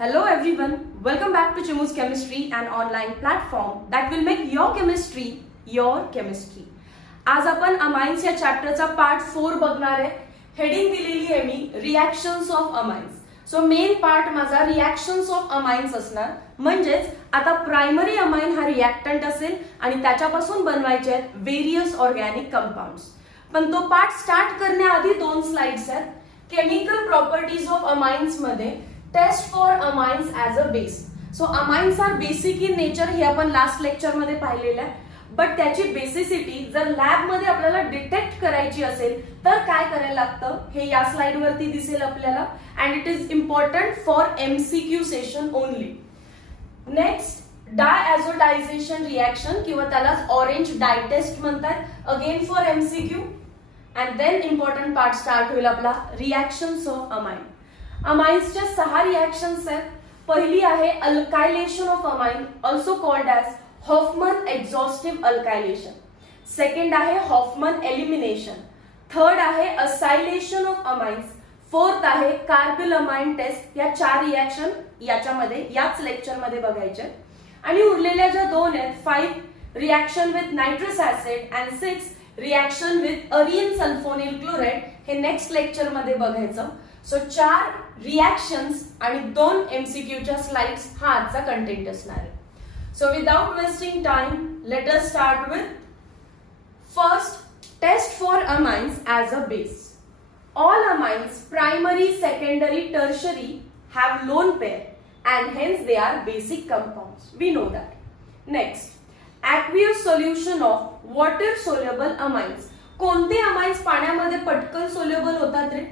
Hello everyone, welcome back to Chimu's Chemistry, an online platform that will make your chemistry your chemistry. आज आपण amines या चॅप्टरचा part 4 बघणार आहे. Heading दिलेली आहे मी reactions of amines. So main part माझा रिॲक्शन्स ऑफ अमाइन्स असणार. म्हणजेच आता प्रायमरी अमाइन हा रिॲक्टंट असेल आणि त्याच्यापासून बनवायचे आहेत व्हेरियस ऑर्गॅनिक कंपाऊंड्स. पण तो पार्ट स्टार्ट करण्याआधी 2 स्लाइड्स आहेत. केमिकल प्रॉपर्टीज ऑफ अमाइन्स मध्ये test for amines as a base. So amines are basic in nature, हे आपण लास्ट लेक्चर मध्ये पाहिलेलं आहे. बट त्याची बेसिसिटी जर लॅब मध्ये आपल्याला डिटेक्ट करायची असेल तर काय करायला लागतं हे या स्लाइड वरती दिसेल आपल्याला. And it is important for MCQ session only. Next diazotization reaction किंवा त्यालाच ऑरेंज डाय टेस्ट म्हणतात, again for MCQ. And then important part start होईल आपला रिॲक्शन्स ऑफ अमाइन. अमाइन्सच्या 6 रिॲक्शन्स आहेत. पहिली आहे alkylation of amine, also called as Hofmann exhaustive alkylation. Second आहे हॉफमन एलिमिनेशन. थर्ड आहे असायलेशन ऑफ अमाइन्स. फोर्थ आहे कार्बिल अमाइन टेस्ट. या 4 रिॲक्शन याच्यामध्ये याच लेक्चर मध्ये बघायचे. आणि उरलेल्या ज्या 2 आहेत, 5 reaction with nitrous acid and 6 reaction with arene sulfonyl chloride, हे नेक्स्ट लेक्चर मध्ये बघायचं. सो 4 रिॲक्शन्स आणि 2 एमसीक्यूच्या स्लाइड्स हा आजचा कंटेंट असणार आहे. So without wasting time, let us start with first test for amines as a base. All amines, primary, secondary, tertiary, have lone pair and hence they are basic compounds. We know that. Next, aqueous solution of water soluble amines. कोणते amines पाण्यामध्ये पटकन soluble होतात रे?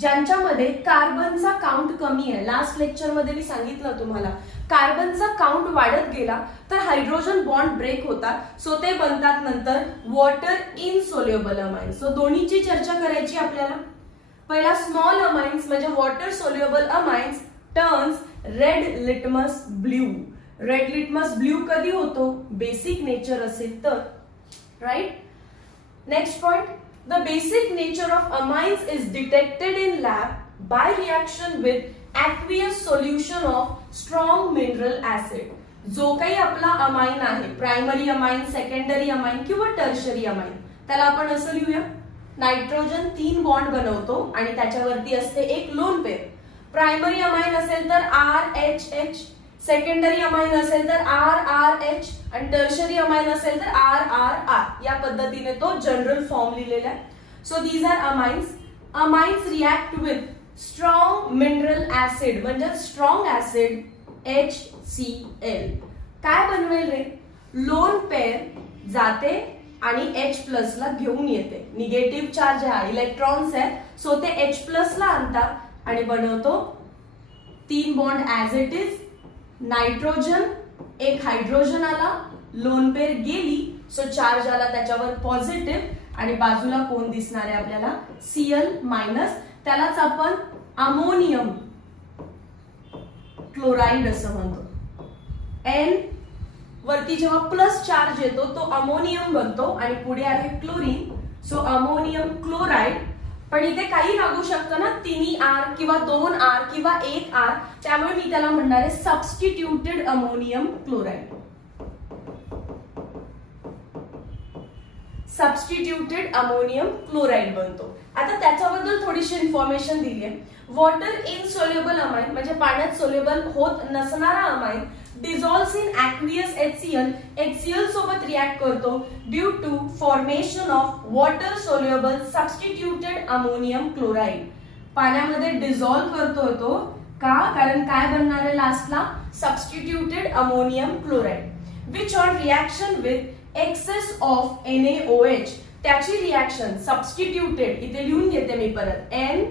ज्यांच्यामध्ये कार्बनचा count कमी आहे. Last lecture मध्ये मी सांगितलं तुम्हाला, कार्बनचा काउंट वाढत गेला तर हायड्रोजन बॉन्ड ब्रेक होतात. सो ते बनतात नंतर वॉटर इनसोल्युबल अमाइन्स. सो दोन्हीची चर्चा करायची आपल्याला. पहिला स्मॉल अमाइन्स म्हणजे water soluble amines turns red litmus blue. Red litmus blue कधी होतो? बेसिक नेचर असेल तर, right. Next point, the basic nature of amines is detected in lab by reaction with aqueous solution of strong mineral acid. जो काही आपला amine आहे, primary amine, secondary amine किंवा tertiary amine, त्याला आपण असं लिहूया, नायट्रोजन 3 बॉन्ड बनवतो आणि त्याच्यावरती असते एक लोन पेअर. प्रायमरी अमाइन असेल तर RHH, सेकंडरी अमाइन असेल तर RRH आणि टर्शरी अमाइन असेल तर RRR. या पद्धतीने तो जनरल फॉर्म लिहिलेला आहे. So these are amines. Amines react with strong mineral acid म्हणजे स्ट्रॉंग ऍसिड HCl. काय बनवेल रे? लोन पेअर जाते आणि H+ ला घेऊन येते. निगेटिव्ह चार्ज आहे, इलेक्ट्रॉन्स आहेत, सो ते H+ ला आणतात आणि बनवतो 3 bond as it is. Nitrogen, एक हायड्रोजन आला, लोन पेअर गेली, सो चार्ज आला त्याच्यावर पॉझिटिव्ह आणि बाजूला कोण दिसणार आहे आपल्याला? Cl-. त्यालाच आपण अमोनियम क्लोराइड असं म्हणतो. N वरती जेव्हा प्लस चार्ज येतो तो अमोनियम बनतो आणि पुढे आहे क्लोरीन, सो अमोनियम क्लोराइड. पण इथे काही लागू शकतं ना, 3R किंवा 2R किंवा 1R, त्यामुळे मी त्याला म्हणणार आहे substituted ammonium chloride. Substituted ammonium chloride बनतो. आता त्याच्याबद्दल थोडीशी इन्फॉर्मेशन दिली आहे. वॉटर इनसोल्युबल अमाइन म्हणजे पाण्यात सोल्युबल होत नसणारा amine dissolves in aqueous HCl. HCl सोबत रिॲक्ट करतो due to formation of water soluble substituted ammonium chloride. पाण्यामध्ये डिझॉल्व्ह करतोय तो का? कारण काय बनणार आहे लास्टला? Substituted ammonium chloride. Which on reaction with excess of NaOH. त्याची रिॲक्शन सबस्टिट्यूटेड, इथे लिहून घेते मी परत, N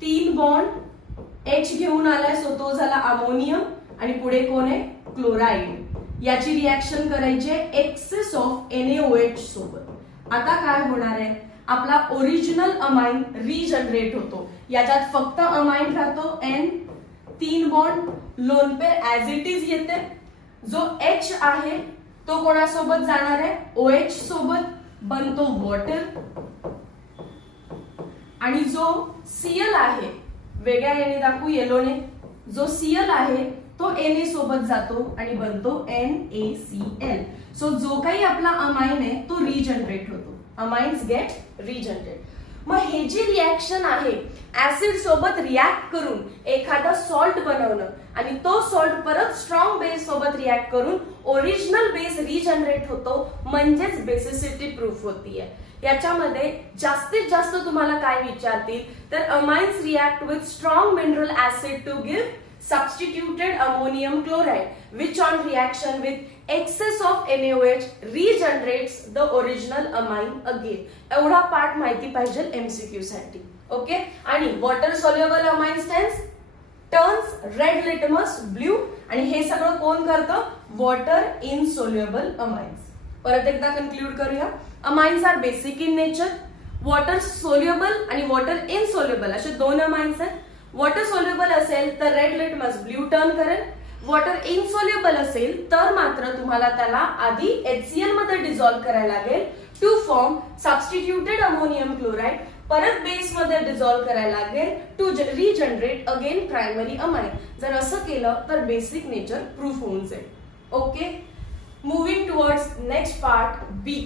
3 बॉन्ड H घेऊन आलाय, सो तो झाला अमोनियम आणि पुढे कोण आहे? क्लोराइड. याची रिॲक्शन करायची आहे एक्सेस ऑफ NaOH सोबत. आता काय होणार आहे? आपला ओरिजिनल अमाइन रिजनरेट होतो. याच्यात फक्त अमाइन राहतो N, 3 bond, lone pair as it is येते. जो H आहे तो कोणासोबत जाणार आहे? OH सोबत, बनतो वॉटर. आणि जो Cl आहे, वेगळ्या याने दाखवू येलोने, जो Cl आहे तो Na सोबत जातो आणि बनतो NaCl. सो जो काही आपला अमाइन आहे तो रिजनरेट होतो. Amines get regenerate. मग हे जी रिॲक्शन आहे ऍसिड सोबत रिॲक्ट करून एखादा सॉल्ट बनवणं आणि तो सॉल्ट परत स्ट्रॉंग बेस सोबत रिॲक्ट करून ओरिजिनल बेस रिजनरेट होतो, म्हणजेच बेसिसिटी प्रूफ होतीये. याच्यामध्ये जास्तीत जास्त तुम्हाला काय विचारतील तर amines react with strong mineral acid to give substituted ammonium chloride, which on reaction with excess of NaOH regenerates the original amine again. एवढा पार्ट माहिती पाहिजे MCQ साठी. ओके. आणि water soluble amines turns red litmus blue, आणि हे सगळं कोण करतं? Water insoluble amines. परत एकदा कन्क्लूड करूया. Amines are basic in nature. Water soluble आणि वॉटर इनसोल्युबल असे दोन अमाइन्स आहेत. वॉटर सोल्युबल असेल तर रेड लिटमस ब्ल्यू टर्न करेल. वॉटर इनसोल्युबल असेल तर मात्र तुम्हाला त्याला आधी HCl मध्ये डिझॉल्व्ह करायला लागेल to form substituted ammonium chloride. परत बेस मध्ये डिझॉल्व्ह करायला लागेल to regenerate again primary amine. जर असं केलं तर बेसिक नेचर प्रूफ होऊन जाईल. Okay. Moving towards next part B,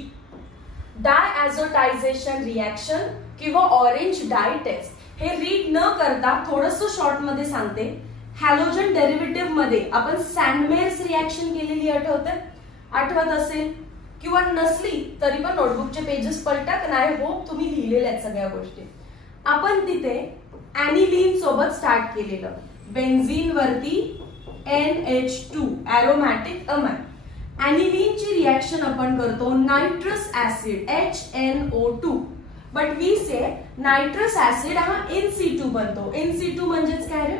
diazotization reaction किंवा ऑरेंज डाय टेस्ट. हे रीड न करता थोडंसं शॉर्ट मध्ये सांगते. हॅलोजन डेरिव्हेटिव्ह मध्ये आपण सँडमेअर्स रिॲक्शन केलेली आठवत असेल किंवा नसली तरी पण नोटबुकचे पेजेस पलटा, नाही होप तुम्ही लिहिलेल्या आहेत सगळ्या गोष्टी. आपण तिथे ऍनिलीन सोबत स्टार्ट केलेलं. बेन्झीन वरती NH2 एरोमॅटिक अमाइन. ऍनिलीनची रिॲक्शन आपण करतो nitrous acid HNO2, but we say nitrous acid हा NC2 बनतो. NC2 म्हणजेच काय रे?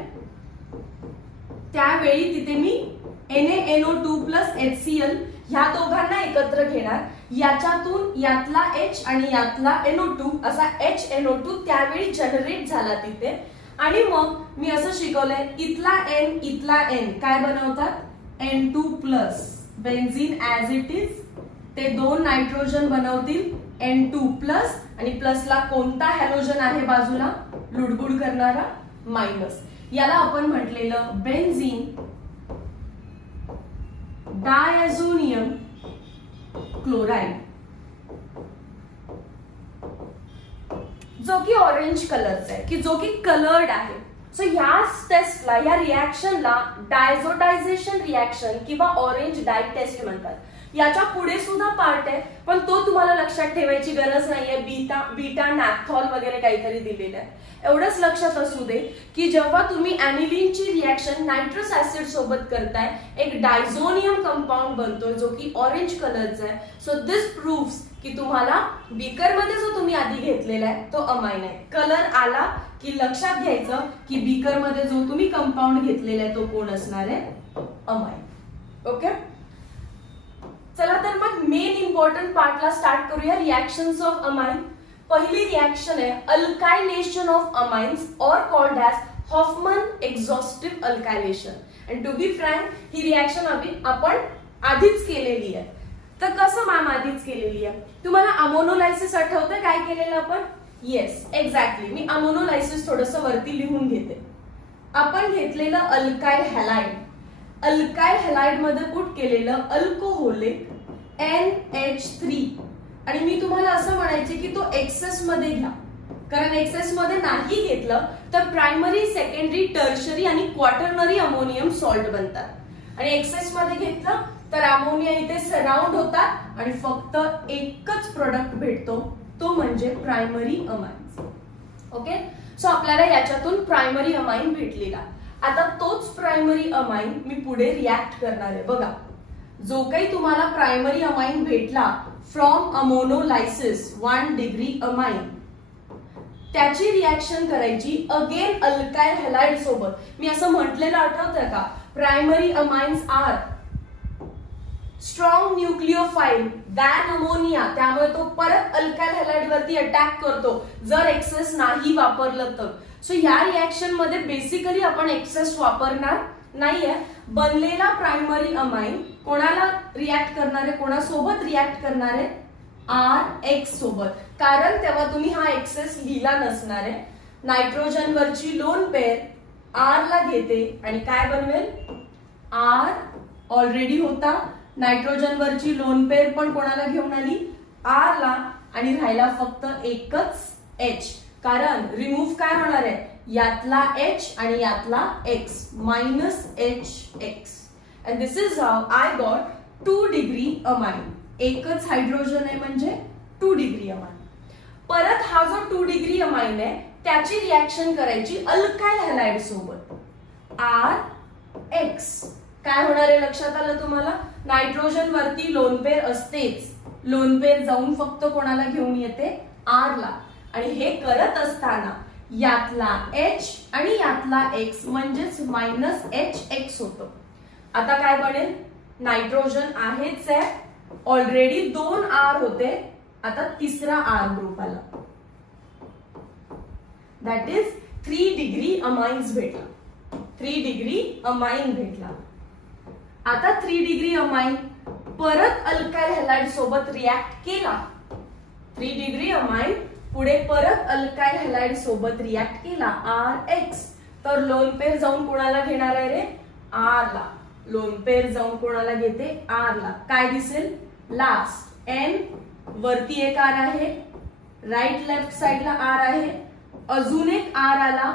त्यावेळी तिथे मी NaNO2 प्लस HCl ह्या दोघांना एकत्र घेणार. याच्यातून यातला H आणि यातला NO2 असा HNO2 त्यावेळी जनरेट झाला तिथे. आणि मग मी असं शिकवलंय इथला N इथला N काय बनवतात? N2 plus. Benzene as it is ते दोन नायट्रोजन बनवतील N2 प्लस, आणि प्लसला कोणता हॅलोजन आहे बाजूला लुडबुड करणारा? मायनस. याला आपण म्हटलेलं बेन्झीन डायझोनियम क्लोराइड, जो की ऑरेंज कलरचा आहे, की जो की कलर्ड आहे. सो या टेस्टला, या रिॲक्शनला डायझोटायझेशन रिॲक्शन किंवा ऑरेंज डाय टेस्ट म्हणतात. याच्या पुढे सुद्धा पार्ट आहे, पण तो तुम्हाला लक्षात ठेवायची गरज नाहीये. बीटा नॅपथॉल वगैरे काहीतरी दिलेलं आहे. एवढंच लक्षात असू दे की जेव्हा तुम्ही ऍनिलीनची रिॲक्शन नायट्रस ऍसिड सोबत करताय एक डायझोनियम कंपाऊंड बनतोय जो की ऑरेंज कलरचा आहे. सो दिस प्रूव्स की तुम्हाला बीकर मध्ये जो तुम्ही आधी घेतलेला आहे तो अमाइन आहे. कलर आला की लक्षात घ्यायचं की बीकर मध्ये जो तुम्ही कंपाऊंड घेतलेला आहे तो कोण असणार आहे? अमाइन. ओके. चला तर मग मेन इम्पॉर्टंट पार्टला स्टार्ट करूया. Reactions of amine. पहिली रिॲक्शन आहे अल्कायलेशन ऑफ अमाइन्स और called as Hofmann exhaustive alkylation. And to be frank ही रिॲक्शन आपण आधीच केलेली आहे. तर कसं मॅम आधीच केलेली आहे? तुम्हाला अमोनोलायसिस आठवतं काय केलेलं आपण? Yes, exactly. मी अमोनोलायसिस थोडंसं वरती लिहून घेते. आपण घेतलेलं अल्काइल हॅलाइड. अल्काइल हॅलाइड मध्ये पुट केलेलं अल्कोहोलिक NH3, आणि मी तुम्हाला असं म्हणायचे की तो एक्सेस मध्ये घ्या, कारण एक्सेस मध्ये नाही घेतलं तर प्रायमरी, सेकंडरी, टर्शरी आणि क्वाटर्नरी अमोनियम सॉल्ट बनतात. आणि एक्सेस मध्ये घेतलं तर अमोनिया इथे सराउंड होतात आणि फक्त एकच प्रोडक्ट भेटतो, तो म्हणजे प्रायमरी अमाइन. ओके. सो आपल्याला याच्यातून प्रायमरी अमाइन भेटलेला. आता तोच प्रायमरी अमाइन मी पुढे रिॲक्ट करणार आहे. बघा, जो काही तुम्हाला प्रायमरी अमाइन भेटला फ्रॉम अमोनोलायसिस 1 डिग्री अमाइन, त्याची रिॲक्शन करायची अगेन अल्काइल हॅलाइड सोबत. मी असं म्हटलेलं आठवतंय का? Primary amines are strong nucleophile than ammonia. त्यामुळे तो परत अल्काइल हॅलाइड वरती अटॅक करतो जर एक्सेस नाही वापरलं तर. सो या रिॲक्शन मध्ये बेसिकली आपण एक्सेस वापरणार नाहीये. बनलेला प्रायमरी अमाइन कोणाला रिॲक्ट करणार आहे? कोणासोबत रिॲक्ट करणार आहे? RH सोबत. कारण तेव्हा तुम्ही हा एक्सेस लिहिला नसणार आहे. नायट्रोजन वरची लोन पेअर आर ला घेते आणि काय बनवेल, आर ऑलरेडी होता, नायट्रोजन वरची लोन पेअर पण कोणाला घेऊन आली, आर ला, आणि राहिला फक्त एकच एच, कारण रिमूव्ह काय होणार आहे, यातला एच आणि यातला x, minus H x. And this is how I got 2 degree amine. एकच हायड्रोजन आहे म्हणजे 2 डिग्री अमाइन. परत हा जो 2 डिग्री अमाइन आहे त्याची रिएक्शन करायची अल्काइल हॅलाइड सोबत, आर एक्स. काय होणार आहे लक्षात आलं तुम्हाला, नायट्रोजन वरती लोन पेअर असतेच, लोन पेअर जाऊन फक्त कोणाला घेऊन येते, आर ला, आणि हे करत असताना यातला एच आणि यातला एक्स म्हणजेच मायनस एच एक्स होतं. आता काय बनेल, नायट्रोजन आहेच आहे, ऑलरेडी 2 आर होते, आता तिसरा आर ग्रुप आला, दॅट इज 3 डिग्री अमाइन्स भेटला, 3 डिग्री अमाइन भेटला. आता 3 डिग्री अमाइन परत अल्काइल हॅलाइड सोबत रिएक्ट केला, 3 डिग्री अमाइन पुढे परत अल्काइल हॅलाइड सोबत रिएक्ट केला, आर एक्स. तर लोन पेअर जाऊन कोणाला घेणार आहे रे, आर ला. लोन पेअर जाऊन कोणाला घेते, आर ला. काय दिसेल, लास्ट एन वरती एक आर आहे, राईट लेफ्ट साइडला आर आहे, अजून एक आर आला.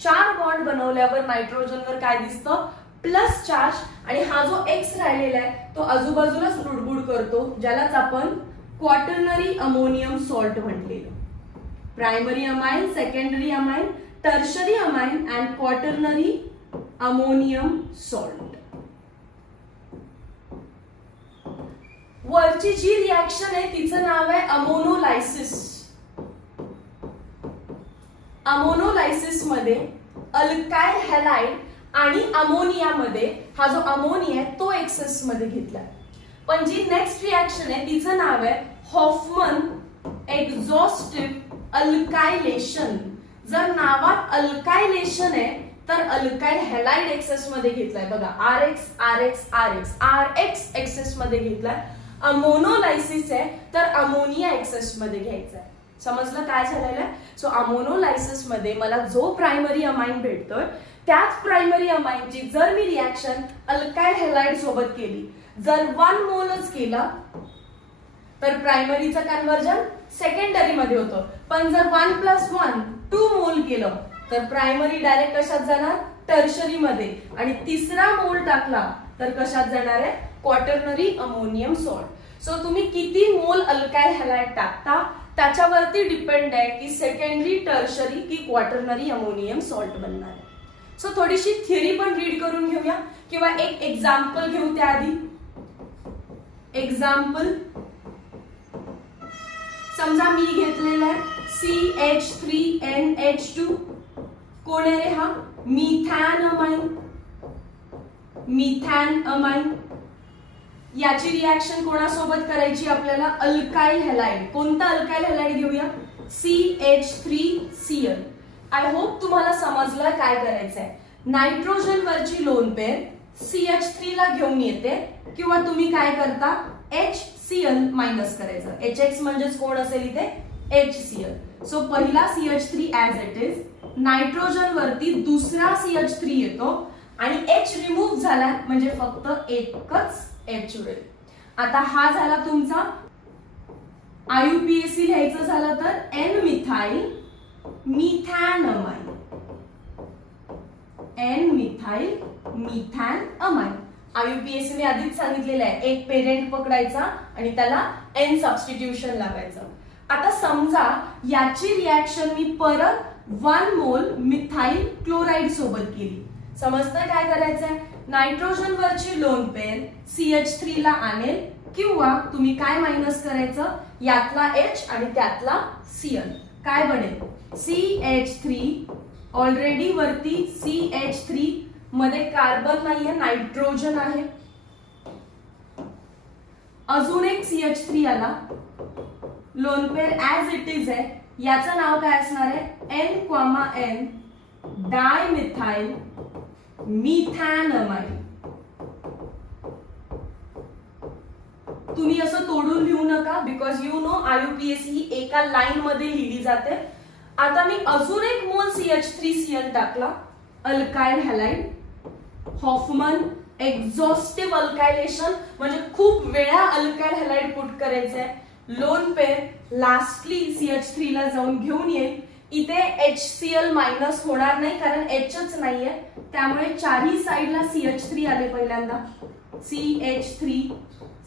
4 बॉन्ड बनवल्यावर नायट्रोजनवर काय दिसतं, प्लस चार्ज, आणि हा जो एक्स राहिलेला आहे तो आजूबाजूलाच लुडबुड करतो, ज्यालाच आपण क्वाटर्नरी अमोनियम सॉल्ट म्हटलेलं. Primary amine, secondary amine, tertiary amine and quaternary ammonium salt. वरची जी रिएक्शन आहे तिचं नाव आहे अमोनोलायसिस. अमोनोलायसिस मध्ये अल्काइल हॅलाइड आणि अमोनियामध्ये हा जो अमोनिया आहे तो एक्सेस मध्ये घेतलाय. पण जी नेक्स्ट रिएक्शन आहे तिचं नाव आहे हॉफमन एक्झॉस्टिव्ह अल्कायलेशन. जर नावात अल्कायलेशन आहे तर अल्काइल हॅलाइड एक्सेस मध्ये घेतलाय. बघा, R X R X R X, R X excess मध्ये घेतलाय. अमोनोलायसिस आहे तर अमोनिया एक्सेस मध्ये घ्यायचा आहे. समजलं काय झालेलं आहे. सो अमोनोलायसिस मध्ये मला जो प्रायमरी अमाइन भेटतोय त्याच प्रायमरी अमाइनची जर मी रिएक्शन अल्काइल हॅलाइड सोबत केली, जर 1 मोलच केला तर प्रायमरीचं कन्वर्जन सेकंडरी मध्ये होतं. पण जर 1 + 1 2 मोल केलं तर प्रायमरी डायरेक्ट कशात जाणार, टर्शरी मध्ये, आणि तिसरा मोल टाकला तर कशात जाणार आहे, क्वाटर्नरी अमोनियम सॉल्ट. सो तुम्ही किती मोल अल्काइल हॅलाइड टाकता त्याच्यावरती डिपेंड आहे की सेकंडरी, टर्शरी की क्वाटर्नरी अमोनियम सॉल्ट बनणार आहे. सो थोडीशी थिअरी पण रीड करून घेऊया किंवा एक एक्झाम्पल घेऊ त्याआधी. एक्झाम्पल समजा मी घेतलेला आहे CH3NH2. कोण आहे रे हा, मिथॅन अमाइन. मिथॅन अमाइन याची रिएक्शन कोणासोबत करायची आपल्याला, अल्काइल हॅलाइड. कोणता अल्काइल हॅलाइड घेऊया, CH3Cl. आय होप तुम्हाला समजलं काय करायचंय. नायट्रोजन वरची लोन पेअर CH3 ला घेऊन येते, किंवा तुम्ही काय करता, HCl मायनस करायचं. HX म्हणजेच कोण असेल इथे, HCl. सो पहिला CH3 as it is, nitrogen वरती दुसरा CH3 येतो आणि H रिमूव्ह झाला म्हणजे फक्त एकच H उरेल. आता हा झाला तुमचा IUPAC लिहायचं झालं तर N methyl methane amine. N methyl methane amine. IUPAC ने आधीच सांगितलेलं आहे, एक पेरेंट पकडायचा आणि त्याला N सबस्टिट्यूशन लावायचं. आता समजा याची रिएक्शन मी परत 1 मोल मिथाइल क्लोराइड सोबत केली. समजतंय काय करायचंय, नायट्रोजन वरची लोन पेअर CH3 ला आणेल, किंवा तुम्ही काय मायनस करायचं, यातला H आणि त्यातला Cl. काय बनेल, CH3. ऑलरेडी वरती CH3 मध्ये कार्बन नाहीये, नायट्रोजन आहे. अजून एक CH3 आला, lone pair as it is आहे. याचं नाव काय असणार आहे, N, डायमिथाइल मिथॅन अमाइन. तुम्ही असं तोडून लिहू नका, बिकॉज यू नो IUPAC ही एका लाईन मध्ये लिहिली जाते. आता मी अजून एक मोल CH3Cl टाकला, अल्काइल हॅलाइड, हॉफमन एक्झॉस्टिव्ह अल्कायलेशन म्हणजे खूप वेळा अल्काइल हॅलाइड पुट करायचंय, लोन पेअर लास्टली CH3 ला जाऊन घेऊन येईल. इथे HCl मायनस होणार नाही कारण Hच नाहीये, त्यामुळे चारही साइडला CH3 आले पहिल्यांदा, CH3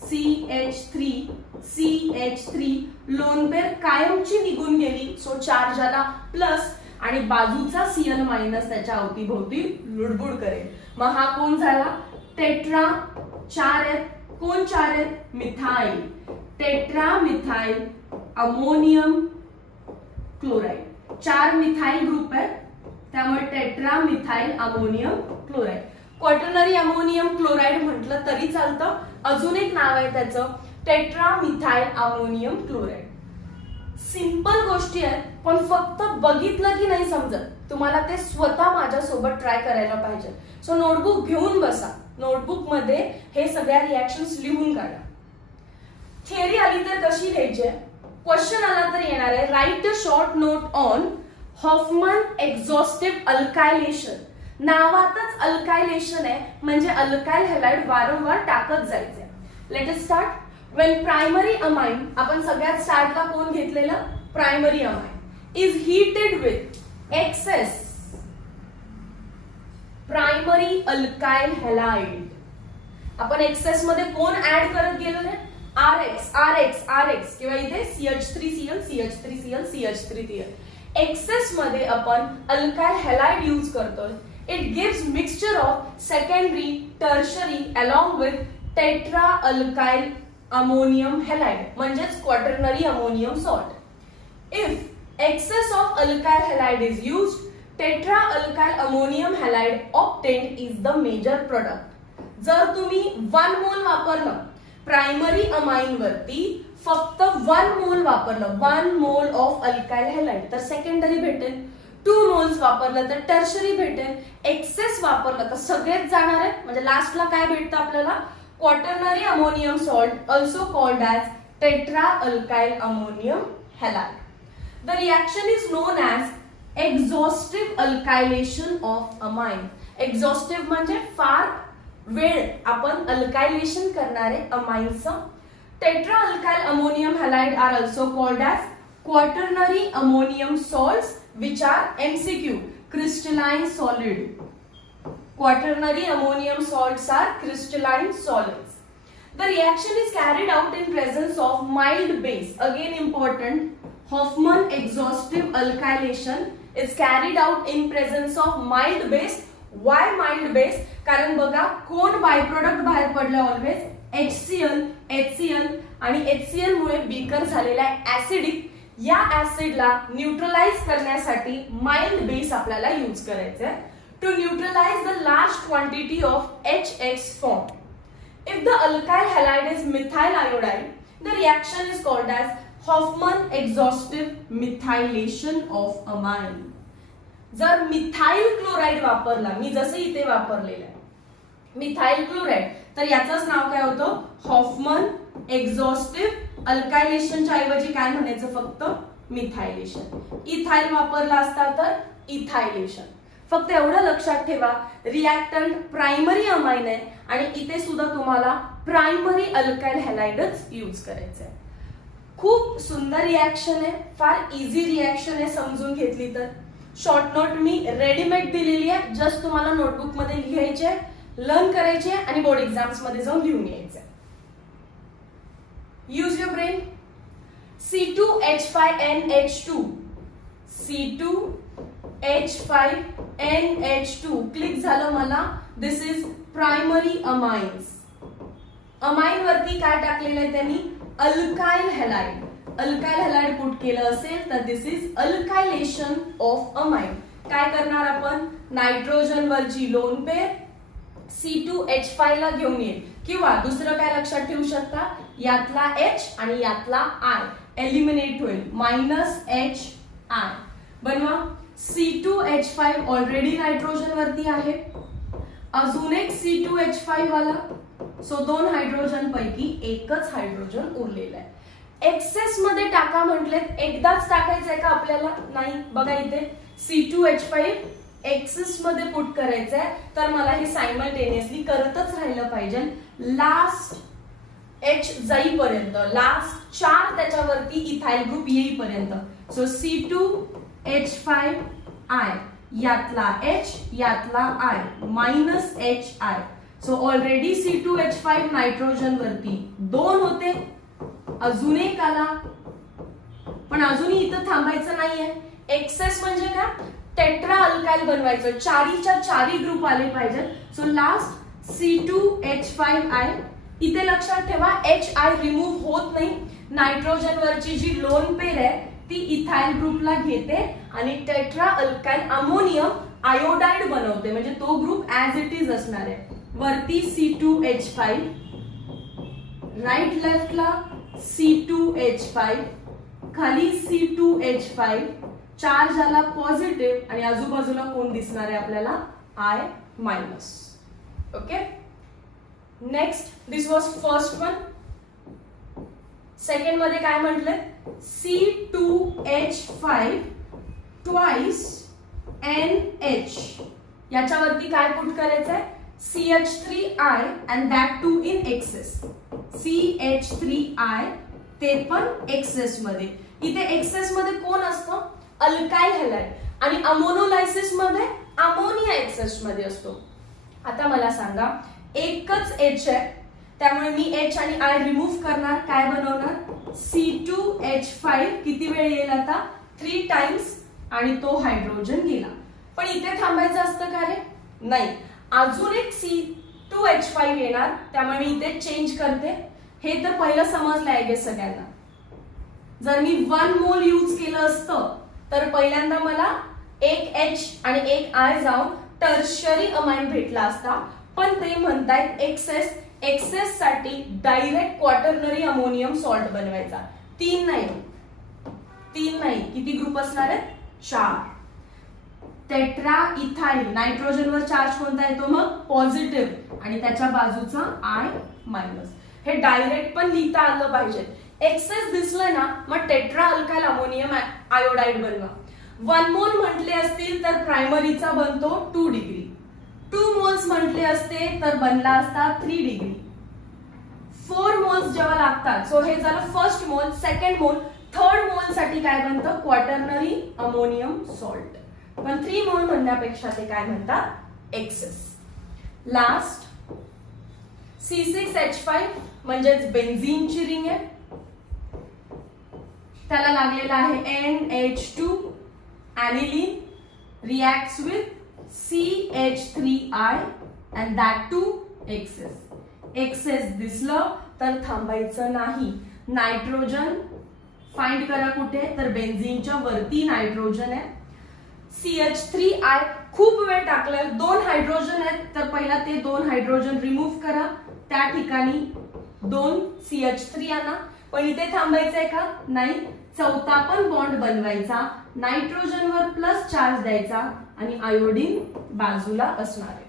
CH3 CH3, lone pair कायमची निघून गेली, सो चार्ज आला प्लस आणि बाजूचा Cl मायनस त्याच्या अवतीभोवती लुडबुड करेल. मग हा कोण झाला टेट्रा, चार आहेत, कोण चार आहेत, methyl, tetra methyl ammonium chloride, चार मिथाइल ग्रुप आहेत त्यामुळे tetra methyl ammonium chloride. Quaternary ammonium chloride म्हटलं तरी चालतं, अजून एक नाव आहे त्याचं tetra methyl ammonium chloride. Simple गोष्टी आहेत पण फक्त बघितलं की नाही समजत, तुम्हाला ते स्वतः माझ्यासोबत ट्राय करायला पाहिजे. सो नोटबुक घेऊन बसा, नोटबुक मध्ये हे सगळ्या रिॲक्शन्स लिहून काढा. थिअरी आली तर कशी लिहायची, क्वेश्चन आला तर येणार आहे right a short note on Hofmann exhaustive alkylation. नावातच अल्कायलेशन आहे म्हणजे अल्काइल हॅलाइड वारंवार टाकत जायचे. Let us start. When primary amine, आपण सगळ्यात स्टार्टला कोण घेतलेलं, primary amine, is heated with excess primary alkyl halide. आपण एक्सेस मध्ये कोण ऍड करत गेलो रे, RX RX RX किंवा इथे CH3Cl CH3Cl CH3Cl. एक्सेस मध्ये आपण अल्काइल हॅलाइड यूज करतोय. It gives mixture of secondary tertiary along with tetra alkyl ammonium halide म्हणजेच quaternary ammonium salt. If excess of alkyl halide is used, tetra alkyl ammonium halide obtained is the major product. जर तुम्ही 1 मोल वापरलं primary amine वरती, फक्त 1 मोल वापरलं, 1 mole of alkyl halide, तर सेकंडरी भेटेल. 2 मोल्स वापरलं तर टर्शरी भेटेल. एक्सेस वापरलं तर सगळेच जाणार आहे, म्हणजे लास्टला काय भेटतं आपल्याला, quaternary ammonium salt also called as tetra alkyl ammonium halide. The reaction is known as exhaustive alkylation of amine. Exhaustive म्हणजे फार वेळ आपण अल्कायलेशन करणारे अमाइन्सचं. Tetra alkyl ammonium halide are also called as quaternary ammonium salts which are MCQ, crystalline solid. Quaternary ammonium salts are crystalline solids. The reaction is carried out in presence of mild base. Again important, Hofmann exhaustive alkylation is carried out in presence of mild base. Why mild base? कारण बघा कोण bye product बाहेर पडले always, HCl आणि HCl मुळे beaker झालेला acidic, या ऍसिडला न्यूट्रलाइज करण्यासाठी माइल्ड बेस आपल्याला यूज करायचा आहे to neutralize the large quantity of HX form. If the alkyl halide is methyl iodide, the reaction is called as Hofmann exhaustive methylation of amine. जर methyl chloride वापरला, मी जसे इथे वापरलेलं आहे मिथाइल क्लोराइड, तर याचंच नाव काय होतं, हॉफमन एक्झॉस्टिव्ह अल्कायलेशनच्या ऐवजी काय म्हणायचं, फक्त मिथायलेशन. इथाइल वापरला असता तर इथायलेशन. फक्त एवढं लक्षात ठेवा, रिएक्टंट प्रायमरी अमाइन आहे आणि इथे सुद्धा तुम्हाला प्रायमरी अल्काइल हॅलाइडच यूज करायचं आहे. खूप सुंदर रिॲक्शन आहे, फार इझी रिॲक्शन आहे समजून घेतली तर. शॉर्ट नोट मी रेडीमेड दिलेली आहे, जस्ट तुम्हाला नोटबुक मध्ये लिहायचे, लर्न करायचे आणि बोर्ड एक्झाम्स मध्ये जाऊन लिहून यायचे. Use your brain. C2H5NH2, C2H5NH2 click झालं मला. दिस इज प्रायमरी अमाइन्स. अमाइन वरती काय टाकलेलं आहे त्यांनी, alkyl halide. Alkyl halide put केलं असेल तर दिस इज अल्कायलेशन ऑफ अमाइन. काय करणार आपण, नायट्रोजन वरची लोन पेअर C2H5 ला घेऊन येईल, किंवा दुसरं काय लक्षात ठेवू शकता, यातला H आणि यातला I एलिमिनेट होईल, -HI बनवा. C2H5 ऑलरेडी नायट्रोजन वरती आहे, अजून एक C2H5 वाला, सो 2 हायड्रोजन पैकी एकच हायड्रोजन उरलेला आहे. एक्सेस मध्ये टाका म्हटले, एकदाच टाकायचंय का आपल्याला, नाही. बघा इथे C2H5 एक्सेस मध्ये पुट करायचंय, तर मला हे सायमल्टेनियसली करतच राहिलं पाहिजे. लास्ट H जाईपर्यंत, लास्ट 4 त्याच्यावरती इथाइल ग्रुप येईपर्यंत. सो C2H5I यातला H यातला I minus HI. So already C2H5 nitrogen वरती 2 होते, अजून एक आला, पण अजूनही इथं थांबायचं नाहीये. एक्सेस म्हणजे काय, टेट्रा अल्काइल बनवायचं, चारीच्या चारी ग्रुप आले पाहिजेत. So last C2H5I. इथे लक्षात ठेवा HI रिमूव्ह होत नाही. नायट्रोजन वरची जी लोन पेर आहे ती इथाइल ग्रुपला घेते आणि टेट्रा अल्काइल अमोनियम आयोडाइड बनवते, म्हणजे तो ग्रुप ऍज इट इज असणार आहे. वरती C2H5, राईट लेफ्टला C2H5, खाली C2H5, चार्ज आला पॉझिटिव्ह आणि आजूबाजूला कोण दिसणार आहे आपल्याला, I minus. Okay, next this was first one. Second मध्ये काय म्हटलंय, C2H5 ट्वाइस NH. याच्यावरती काय पुट करायचंय, CH3I and that too in excess. CH3I ते पण एक्सेस मध्ये. इथे एक्सेस मध्ये कोण असतं, अल्काइल हॅलाइड, आणि अमोनोलायसिस मध्ये अमोनिया एक्सेस मध्ये असतो. आता मला सांगा, एकच H आहे, त्यामुळे मी H आणि I रिमूव्ह करणार, काय बनवणार, C2H5 किती वेळ येईल आता, 3 टाइम्स, आणि तो हायड्रोजन गेला. पण इथे थांबायचं असतं का रे, नाही, अजून एक C2H5 येणार, त्यामुळे मी इथे चेंज करते. हे तर पहिलं समजलं आहे सगळ्यांना. जर मी 1 मोल यूज केलं असतं तर पहिल्यांदा मला एक H आणि एक I जाऊन टर्शरी अमाइन भेटला असता. पण ते म्हणतायत एक्सेस, एक्सेस साठी डायरेक्ट क्वाटर्नरी अमोनियम सॉल्ट बनवायचा. 3 नाही, किती ग्रुप असणार आहेत, 4. टेट्रा इथाइल, नायट्रोजन वर चार्ज कोणता येतो मग, पॉझिटिव्ह, आणि त्याच्या बाजूचा I मायनस. हे डायरेक्ट पण लिहिता आलं पाहिजे. एक्सेस दिसलं ना, मग टेट्रा अल्काइल अमोनियम आयोडाइड बनवा. 1 मोल म्हटले असतील तर प्रायमरीचा बनतो 2 डिग्री. 2 मोल्स म्हटले असते तर बनला असता 3 डिग्री. 4 मोल्स जेव्हा लागतात, सो हे झालं फर्स्ट मोल. सेकंड मोल, थर्ड मोल साठी काय बनतं, क्वाटर्नरी अमोनियम सॉल्ट. पण 3 मोल म्हणण्यापेक्षा ते काय म्हणतात, एक्सेस. लास्ट C6H5 म्हणजेच बेन्झीनची रिंग आहे, त्याला लागलेला आहे NH2 aniline, reacts with CH3I and that too excess. Excess दिसलं तर थांबायचं नाही. नायट्रोजन फाइंड करा कुठे, तर बेन्झीनच्या वरती नायट्रोजन आहे. CH3I खूप वेळ टाकलाय, 2 हायड्रोजन आहेत, तर पहिला ते 2 हायड्रोजन रिमूव्ह करा, त्या ठिकाणी 2 CH3 आणा. पण इथे थांबायचंय का, नाही, चौथा पण बॉन्ड बनवायचा, नायट्रोजनवर प्लस चार्ज द्यायचा आणि आयोडीन बाजूला असणार आहे.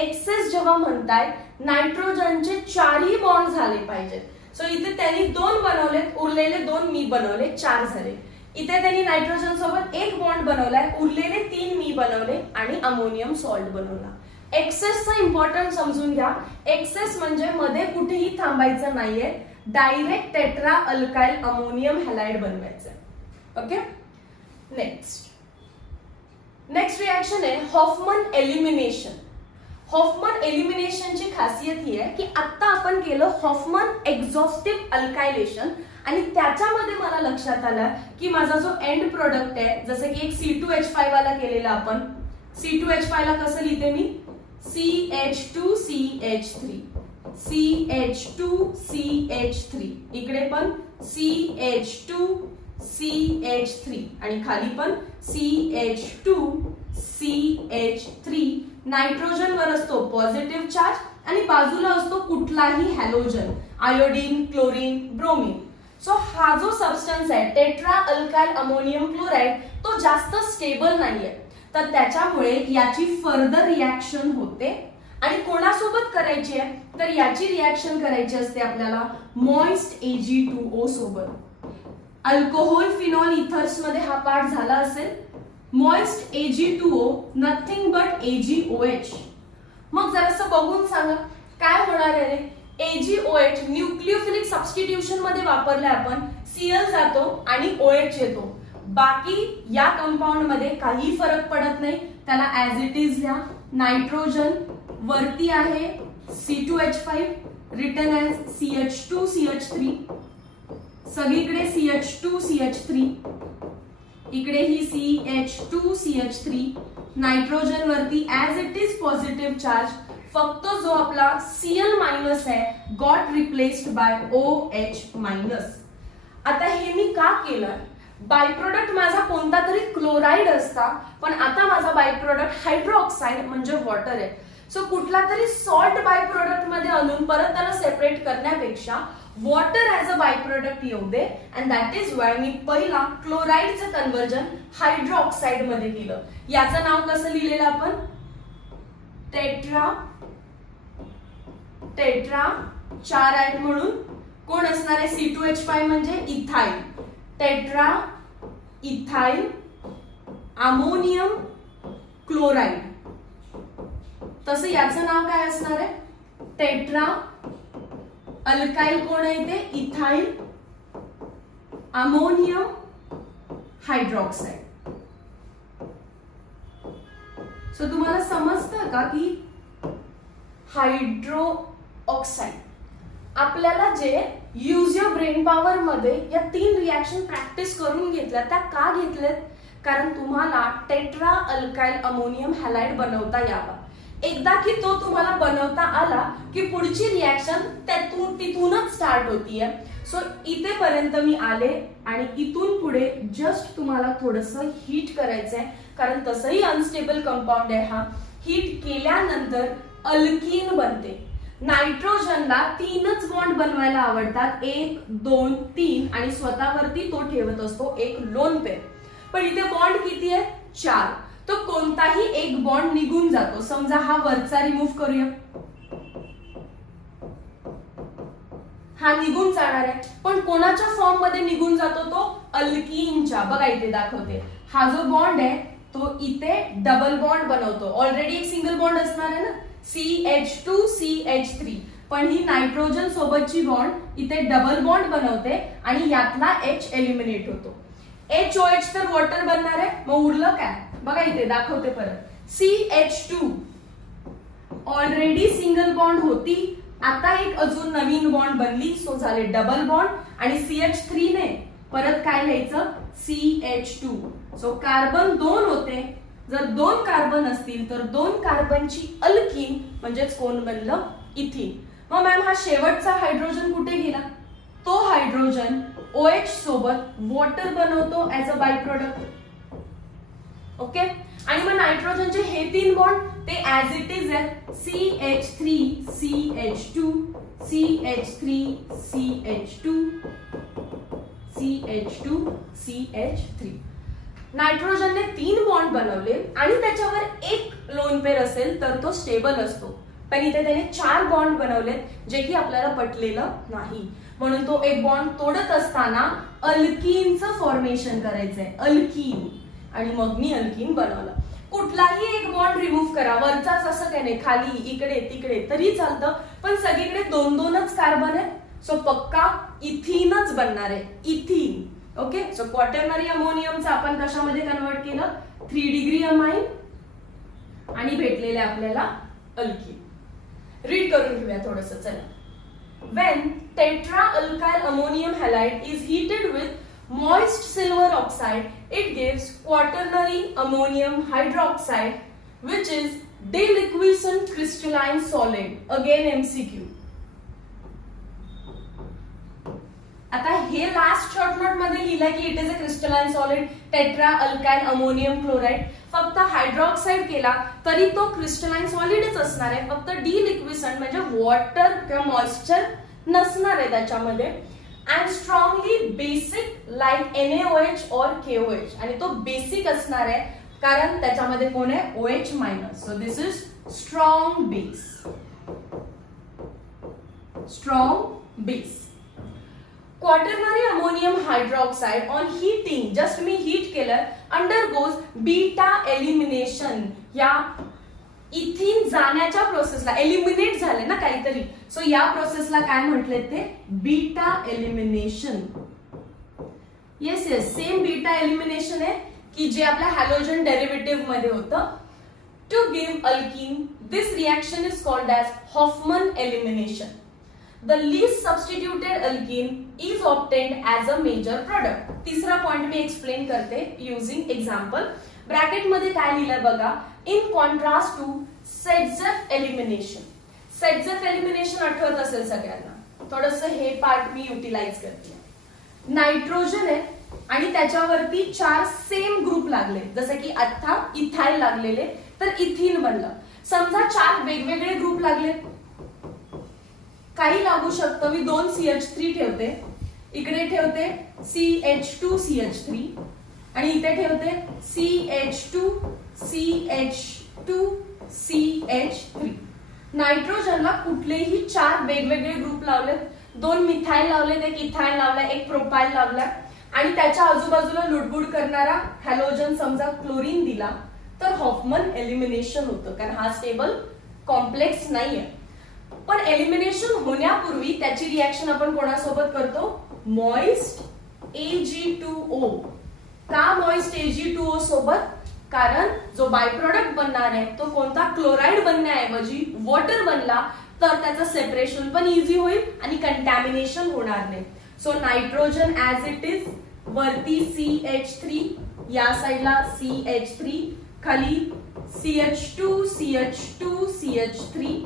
एक्सेस जेव्हा म्हणताय, नायट्रोजनचे 4ही बॉन्ड झाले पाहिजेत. सो इथे त्यांनी 2 बनवलेत, उरलेले 2 मी बनवले, 4 झाले. इथे त्यांनी नायट्रोजन सोबत 1 बॉन्ड बनवलाय, उरलेले 3 मी बनवले आणि अमोनियम सॉल्ट बनवला. एक्सेसचा इम्पॉर्टन्स समजून घ्या. एक्सेस म्हणजे मध्ये कुठेही थांबायचं नाहीये, direct tetra alkyl ammonium halide बनवायचं. ओके, नेक्स्ट रिएक्शन आहे हॉफमन एलिमिनेशन. हॉफमन एलिमिनेशनची खासियत ही आहे की आता आपण केलं हॉफमन एक्झॉस्टिव्ह अल्कायलेशन, आणि त्याच्यामध्ये मला लक्षात आलं की माझा जो एंड प्रोडक्ट आहे, जसं की एक C2H5 वाला केलेला आपण, C2H5 ला कसं लिहिते मी, CH2CH3, CH2CH3, इकडे पण CH2CH3 आणि खाली पण CH2CH3. नायट्रोजन वर असतो पॉझिटिव्ह चार्ज आणि बाजूला असतो कुठलाही halogen, iodine, chlorine, bromine. So हा जो सबस्टन्स आहे टेट्रा अल्काइल अमोनियम क्लोराइड, तो जास्त स्टेबल नाहीये, तर त्याच्यामुळे याची फर्दर रिएक्शन होते. आणि कोणासोबत करायची आहे, तर याची रिएक्शन करायची असते आपल्याला मॉइस्ट Ag2O सोबत. अल्कोहोल फिनॉल इथर्स मध्ये हा पार्ट झाला असेल, moist Ag2O nothing but AgOH. मग जरासं बघून सांगा काय होणार आहे रे. AgOH न्यूक्लिओफिलिक सबस्टिट्यूशन मध्ये वापरले आपण, Cl जातो आणि OH येतो. बाकी या कंपाऊंड मध्ये काही फरक पडत नाही, त्याला ऍज इट इज लिहा. नायट्रोजन वरती आहे C2H5 रिटन ऍज CH2CH3, सगळीकडे CH2CH3, इकडे ही CH2CH3. नायट्रोजन वरती as it is positive charge, फक्त जो आपला Cl मायनस आहे got replaced by OH minus. आता हे मी का केलं, बाय प्रोडक्ट माझा कोणता तरी क्लोराईड असता, पण आता माझा बाय प्रोडक्ट हायड्रोक्साईड म्हणजे वॉटर आहे. सो कुठला तरी सॉल्ट बाय प्रोडक्ट मध्ये आणून परत त्याला सेपरेट करण्यापेक्षा water as a by product येऊ दे, अँड दॅट इज वाय मी पहिला क्लोराईडचं कन्व्हर्जन हायड्रोक्साईड मध्ये केलं. याचं नाव कसं लिहिलेलं आपण, टेट्रा. टेट्रा 4 आहेत म्हणून कोण असणार आहे, C2H5 म्हणजे ethyl, tetra ethyl ammonium chloride. तसं याचं नाव काय असणार आहे, टेट्रा अल्काइल कोण आहे ते, इथाइल अमोनियम हायड्रोक्साईड. सो तुम्हाला समजतं का की हायड्रो ऑक्साईड आपल्याला जे यूज युअर ब्रेन पॉवर मध्ये या 3 रिॲक्शन प्रॅक्टिस करून घेतल्या, त्या का घेतल्यात, कारण तुम्हाला टेट्रा अल्काइल अमोनियम हॅलाइड बनवता यावा. एकदा की तो तुम्हाला बनवता आला की पुढची रिॲक्शन तिथूनच स्टार्ट होतीये. सो इथेपर्यंत मी आले आणि इथून पुढे जस्ट तुम्हाला थोडंसं हीट करायचंय, कारण तसंही अनस्टेबल कंपाऊंड आहे हा. हीट केल्यानंतर अल्कीन बनते. नायट्रोजनला 3च बॉन्ड बनवायला आवडतात, 1, 2, 3, आणि स्वतःवरती तो ठेवत असतो एक लोन पेअर. पण इथे बॉन्ड किती आहे, 4. तो कोणताही एक बॉन्ड निघून जातो. समजा हा वरचा रिमूव्ह करूया, हा निघून जाणार आहे, पण कोणाच्या फॉर्म मध्ये निघून जातो, तो अल्कीनच्या. बघा इथे दाखवते, हा जो बॉन्ड आहे तो इथे डबल बॉन्ड बनवतो. ऑलरेडी एक सिंगल बॉन्ड असणार आहे ना, CH2CH3, पण ही नायट्रोजन सोबतची बॉन्ड इथे डबल बॉन्ड बनवते आणि यातला H एलिमिनेट होतो. HOH तर वॉटर बनणार आहे, मग उरलं काय, बघा इथे दाखवते परत. CH2 ऑलरेडी सिंगल बॉन्ड होती, आता एक अजून नवीन बॉन्ड बनली, सो झाले डबल बॉन्ड. आणि CH3 ने परत काय लिहायचं, CH2. सो कार्बन 2 होते. जर 2 कार्बन असतील तर 2 कार्बनची अल्कीन म्हणजेच कोण बनलं, इथीन. मग मॅम हा शेवटचा हायड्रोजन कुठे गेला, तो हायड्रोजन OH सोबत वॉटर बनवतो as a by product. Okay, आणि मग नायट्रोजनचे हे 3 बॉन्ड ते ऍज इट इज आहेत, CH3 CH2 CH3 CH2 CH2 CH3. नायट्रोजनने 3 bond बनवले आणि त्याच्यावर एक लोन पेअर असेल तर तो स्टेबल असतो, पण इथे त्याने 4 बॉन्ड बनवलेत जे की आपल्याला पटलेलं नाही. म्हणून तो एक बॉन्ड तोडत असताना अल्कीनचं फॉर्मेशन करायचंय, अल्कीन, आणि मग मी अल्कीन बनवलं. कुठलाही एक बॉन्ड रिमूव्ह करा, वरचाच असं काही नाही, खाली इकडे तिकडे तरी चालतं, पण सगळीकडे 2-2च कार्बन आहे, सो पक्का इथीनच बनणार आहे, इथीन. ओके, सो क्वाटर्नरी अमोनियमचं आपण कशामध्ये कन्वर्ट केलं, 3 डिग्री अमाइन, आणि भेटलेले आपल्याला अल्कीन. रीड करून घेऊया थोडंसं, चला. When tetra-alkyl ammonium halide is heated with moist silver oxide, it gives quaternary ammonium hydroxide, which is deliquescent crystalline solid. Again MCQ. आता हे लास्ट शॉर्ट नोट मध्ये लिहिलंय की it is a crystalline solid, tetra alkyl ammonium chloride. फक्त hydroxide केला तरी तो crystalline सॉलिडच असणार आहे, फक्त डिलिक्विसंट म्हणजे वॉटर किंवा मॉइश्चर नसणार आहे त्याच्यामध्ये. And strongly basic like NaOH और KOH, आणि तो बेसिक असणार आहे कारण त्याच्यामध्ये कोण आहे, OH minus. So this is strong base, strong base. Quaternary ammonium hydroxide on heating, just me heat केलं, अंडरगोज बीटा एलिमिनेशन. या इथिन जाण्याच्या प्रोसेसला, एलिमिनेट झाले ना काहीतरी, सो या प्रोसेसला काय म्हटले ते beta elimination. Yes yes, same beta elimination आहे की जे आपल्या हॅलोजन डेरिव्हेटिव्ह मध्ये होतं. To give alkene this reaction is called as Hofmann elimination. The least substituted alkene is obtained as a major product. तिसरा पॉइंट मी एक्सप्लेन करते using example. Bracket मध्ये काय लिहिलंय बघा, in contrast to Saytzeff elimination. Saytzeff elimination आठवत असेल सगळ्यांना, थोडंसं हे पार्ट मी युटिलाइज करते. नायट्रोजन आहे आणि त्याच्यावरती 4 सेम ग्रुप लागले, जसे की आता इथाइल लागलेले, तर इथिन बनलं. समजा 4 वेगवेगळे ग्रुप लागले, काही लागू शकतं. मी 2 CH3 ठेवते, इकडे ठेवते CH2CH3 आणि इथे ठेवते CH2CH2CH3. नायट्रोजनला कुठलेही 4 वेगवेगळे ग्रुप लावलेत, 2 मिथाइल लावलेत, एक इथाइल लावलाय, एक प्रोपाइल लावलाय आणि त्याच्या आजूबाजूला लुडबुड करणारा हॅलोजन समजा क्लोरीन दिला, तर हॉफमन एलिमिनेशन होतं, कारण हा स्टेबल कॉम्प्लेक्स नाहीये. पण एलिमिनेशन होण्यापूर्वी त्याची रिएक्शन आपण कोणासोबत करतो, मॉइस्ट Ag2O. का मॉइस्ट Ag2O सोबत, कारण जो बाय प्रोडक्ट बनणार आहे तो कोणता, क्लोराइड बनण्याऐवजी वॉटर बनला, तर त्याचं सेपरेशन पण इझी होईल आणि कंटॅमिनेशन होणार नाही. So nitrogen as it is, वरती CH3, या साईडला CH3, खाली CH2CH2CH3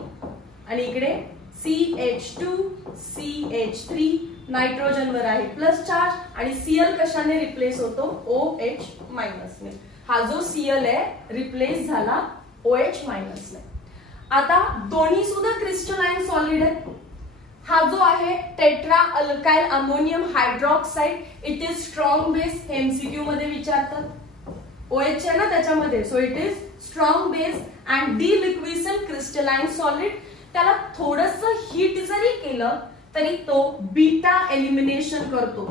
आणि इकडे CH2CH3. नायट्रोजन वर आहे प्लस चार्ज आणि Cl कशाने रिप्लेस होतो, OH मायनसने. हा जो Cl आहे रिप्लेस झाला OH मायनसने. आता दोन्ही सुद्धा क्रिस्टलाइन सॉलिड आहे. हा जो आहे tetra alkyl ammonium hydroxide, it is strong base. हे MCQ मध्ये विचारतात, OH आहे ना त्याच्यामध्ये, so it is strong base and deliquescent crystalline solid. त्याला थोडंसं हीट जरी केलं तरी तो बीटा एलिमिनेशन करतो,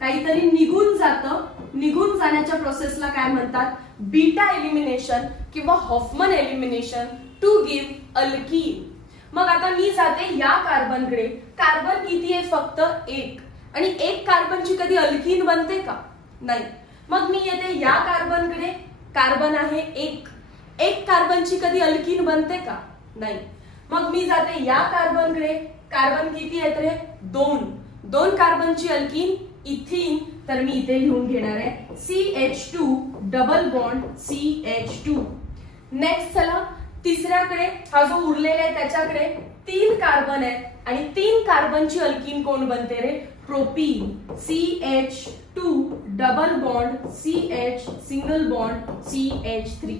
काहीतरी निघून जातं. निघून जाण्याच्या प्रोसेसला काय म्हणतात, बीटा एलिमिनेशन किंवा Hofmann elimination to give alkene. मग आता मी जाते या कार्बनकडे, कार्बन किती आहे, फक्त 1, आणि 1 कार्बनची कधी अल्कीन बनते का, नाही. मग मी येते या कार्बनकडे, कार्बन आहे 1 कार्बनची कधी अल्कीन बनते का, नाही. मग मी जाते या कार्बनकडे, कार्बन किती आहेत रे, 2 कार्बनची अल्कीन इथिन, तर मी इथे लिहून घेणार आहे CH2 double bond CH2. Next चला तिसऱ्याकडे, हा जो उरलेला आहे त्याच्याकडे 3 कार्बन आहेत आणि 3 कार्बनची अल्कीन कोण बनते रे, propene, CH2 double bond CH single bond CH3.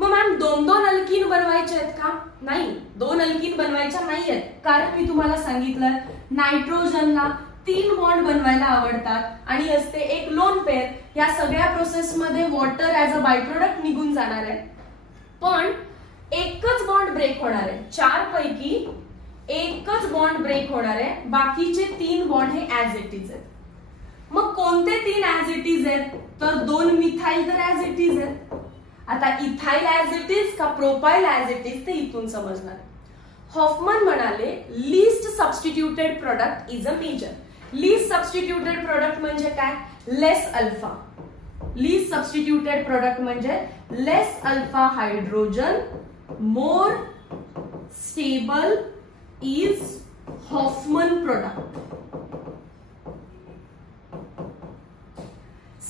मग मॅम 2 अल्कीन बनवायचे आहेत का, नाही, 2 अल्कीन बनवायच्या नाहीयेत, कारण मी तुम्हाला सांगितलं नायट्रोजनला 3 बॉन्ड बनवायला आवडतात आणि असते एक लोन पेअर. या सगळ्या प्रोसेसमध्ये water as a by product निघून जाणार आहे, पण एकच बॉन्ड ब्रेक होणार आहे. 4 पैकी एकच बॉन्ड ब्रेक होणार आहे, बाकीचे 3 बॉन्ड हे ऍज इट इज आहेत. मग कोणते 3 ऍज इट इज आहेत, तर 2 मिथाइल तर ऍज इट इज आहेत. आता इथाइल ऍज इट इज का प्रोपाइल ऍज इट इज ते इथून समजणार. हॉफमन म्हणाले least substituted product is a major. Least substituted product म्हणजे काय, less alpha. Least substituted product म्हणजे less alpha hydrogen, more stable is Hofmann product.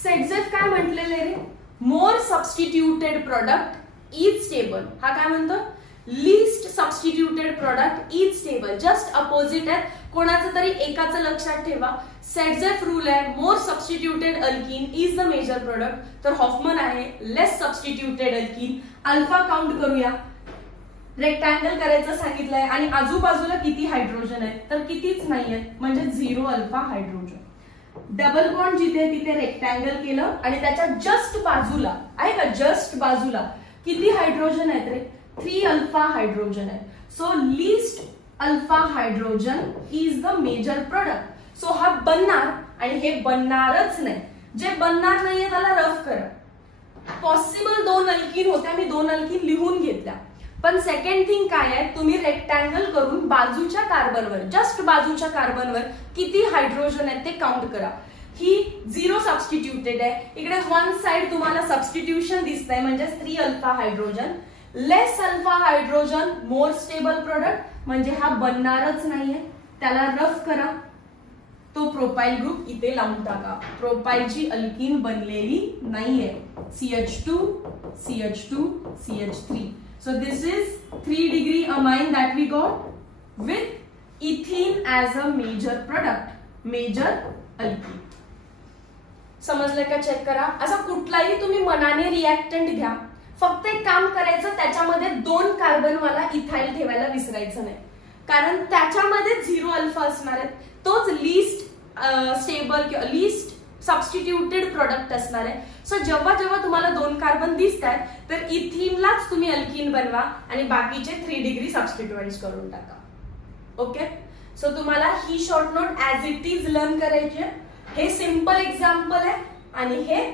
Saytzeff काय म्हटलेले रे, more substituted product is stable. हा काय म्हणतो, least substituted product is stable. Just opposite आहे, कोणाचं तरी एकाचं लक्षात ठेवा. सेडझेफ रूल आहे, more substituted alkene is the major product, तर हॉफमन आहे less substituted alkene. Alpha count करूया, रेक्टँगल करायचं सांगितलंय आणि आजूबाजूला किती हायड्रोजन आहेत, तर कितीच नाहीये, म्हणजे 0 अल्फा हायड्रोजन. डबल बॉन्ड जिथे तिथे रेक्टँगल केलं आणि त्याच्या जस्ट बाजूला आहे का, जस्ट बाजूला किती हायड्रोजन आहेत रे, 3 अल्फा हायड्रोजन आहेत. So least alpha hydrogen is the major product. So हा बनणार आणि हे बनणारच नाही. जे बनणार नाहीये त्याला रफ करा. पॉसिबल 2 अल्कीन होत्या, मी 2 अल्कीन लिहून घेतल्या. पण सेकंड थिंग काय आहे, तुम्ही रेक्टँगल करून बाजूच्या कार्बनवर, जस्ट बाजूच्या कार्बनवर किती हायड्रोजन आहेत ते काउंट करा. ही 0 सबस्टिट्यूटेड आहे. इकडे वन साइड तुम्हाला सबस्टिट्यूशन दिसतंय, म्हणजे 3 alpha hydrogen. Less alpha hydrogen more stable product, म्हणजे हा बनणारच नाहीये, त्याला रफ करा. तो प्रोपाइल ग्रुप इथे लावून टाका. प्रोपाइलची अल्कीन बनलेली नाहीये. CH2 CH2 CH3. So this is 3 degree amine that we got with ethene as a major product, major alkene. समजलं का? चेक करा. असा कुठलाही तुम्ही मनाने रिएक्टंट घ्या, फक्त एक काम करायचं, त्याच्यामध्ये 2 कार्बनवाला इथाइल ठेवायला विसरायचं नाही, कारण त्याच्यामध्ये 0 अल्फा असणार आहे. तोच लीस्ट स्टेबल किंवा लीस्ट सबस्टिट्यूटेड प्रोडक्ट असणार आहे. सो जेव्हा जेव्हा तुम्हाला 2 कार्बन दिसतात तर इथिनलाच तुम्ही अल्कीन बनवा आणि बाकीचे 3 डिग्री सबस्टिट्यूट करून टाका. ओके, सो तुम्हाला ही short note as it is learn करायची आहे. हे सिंपल एक्झाम्पल आहे आणि हे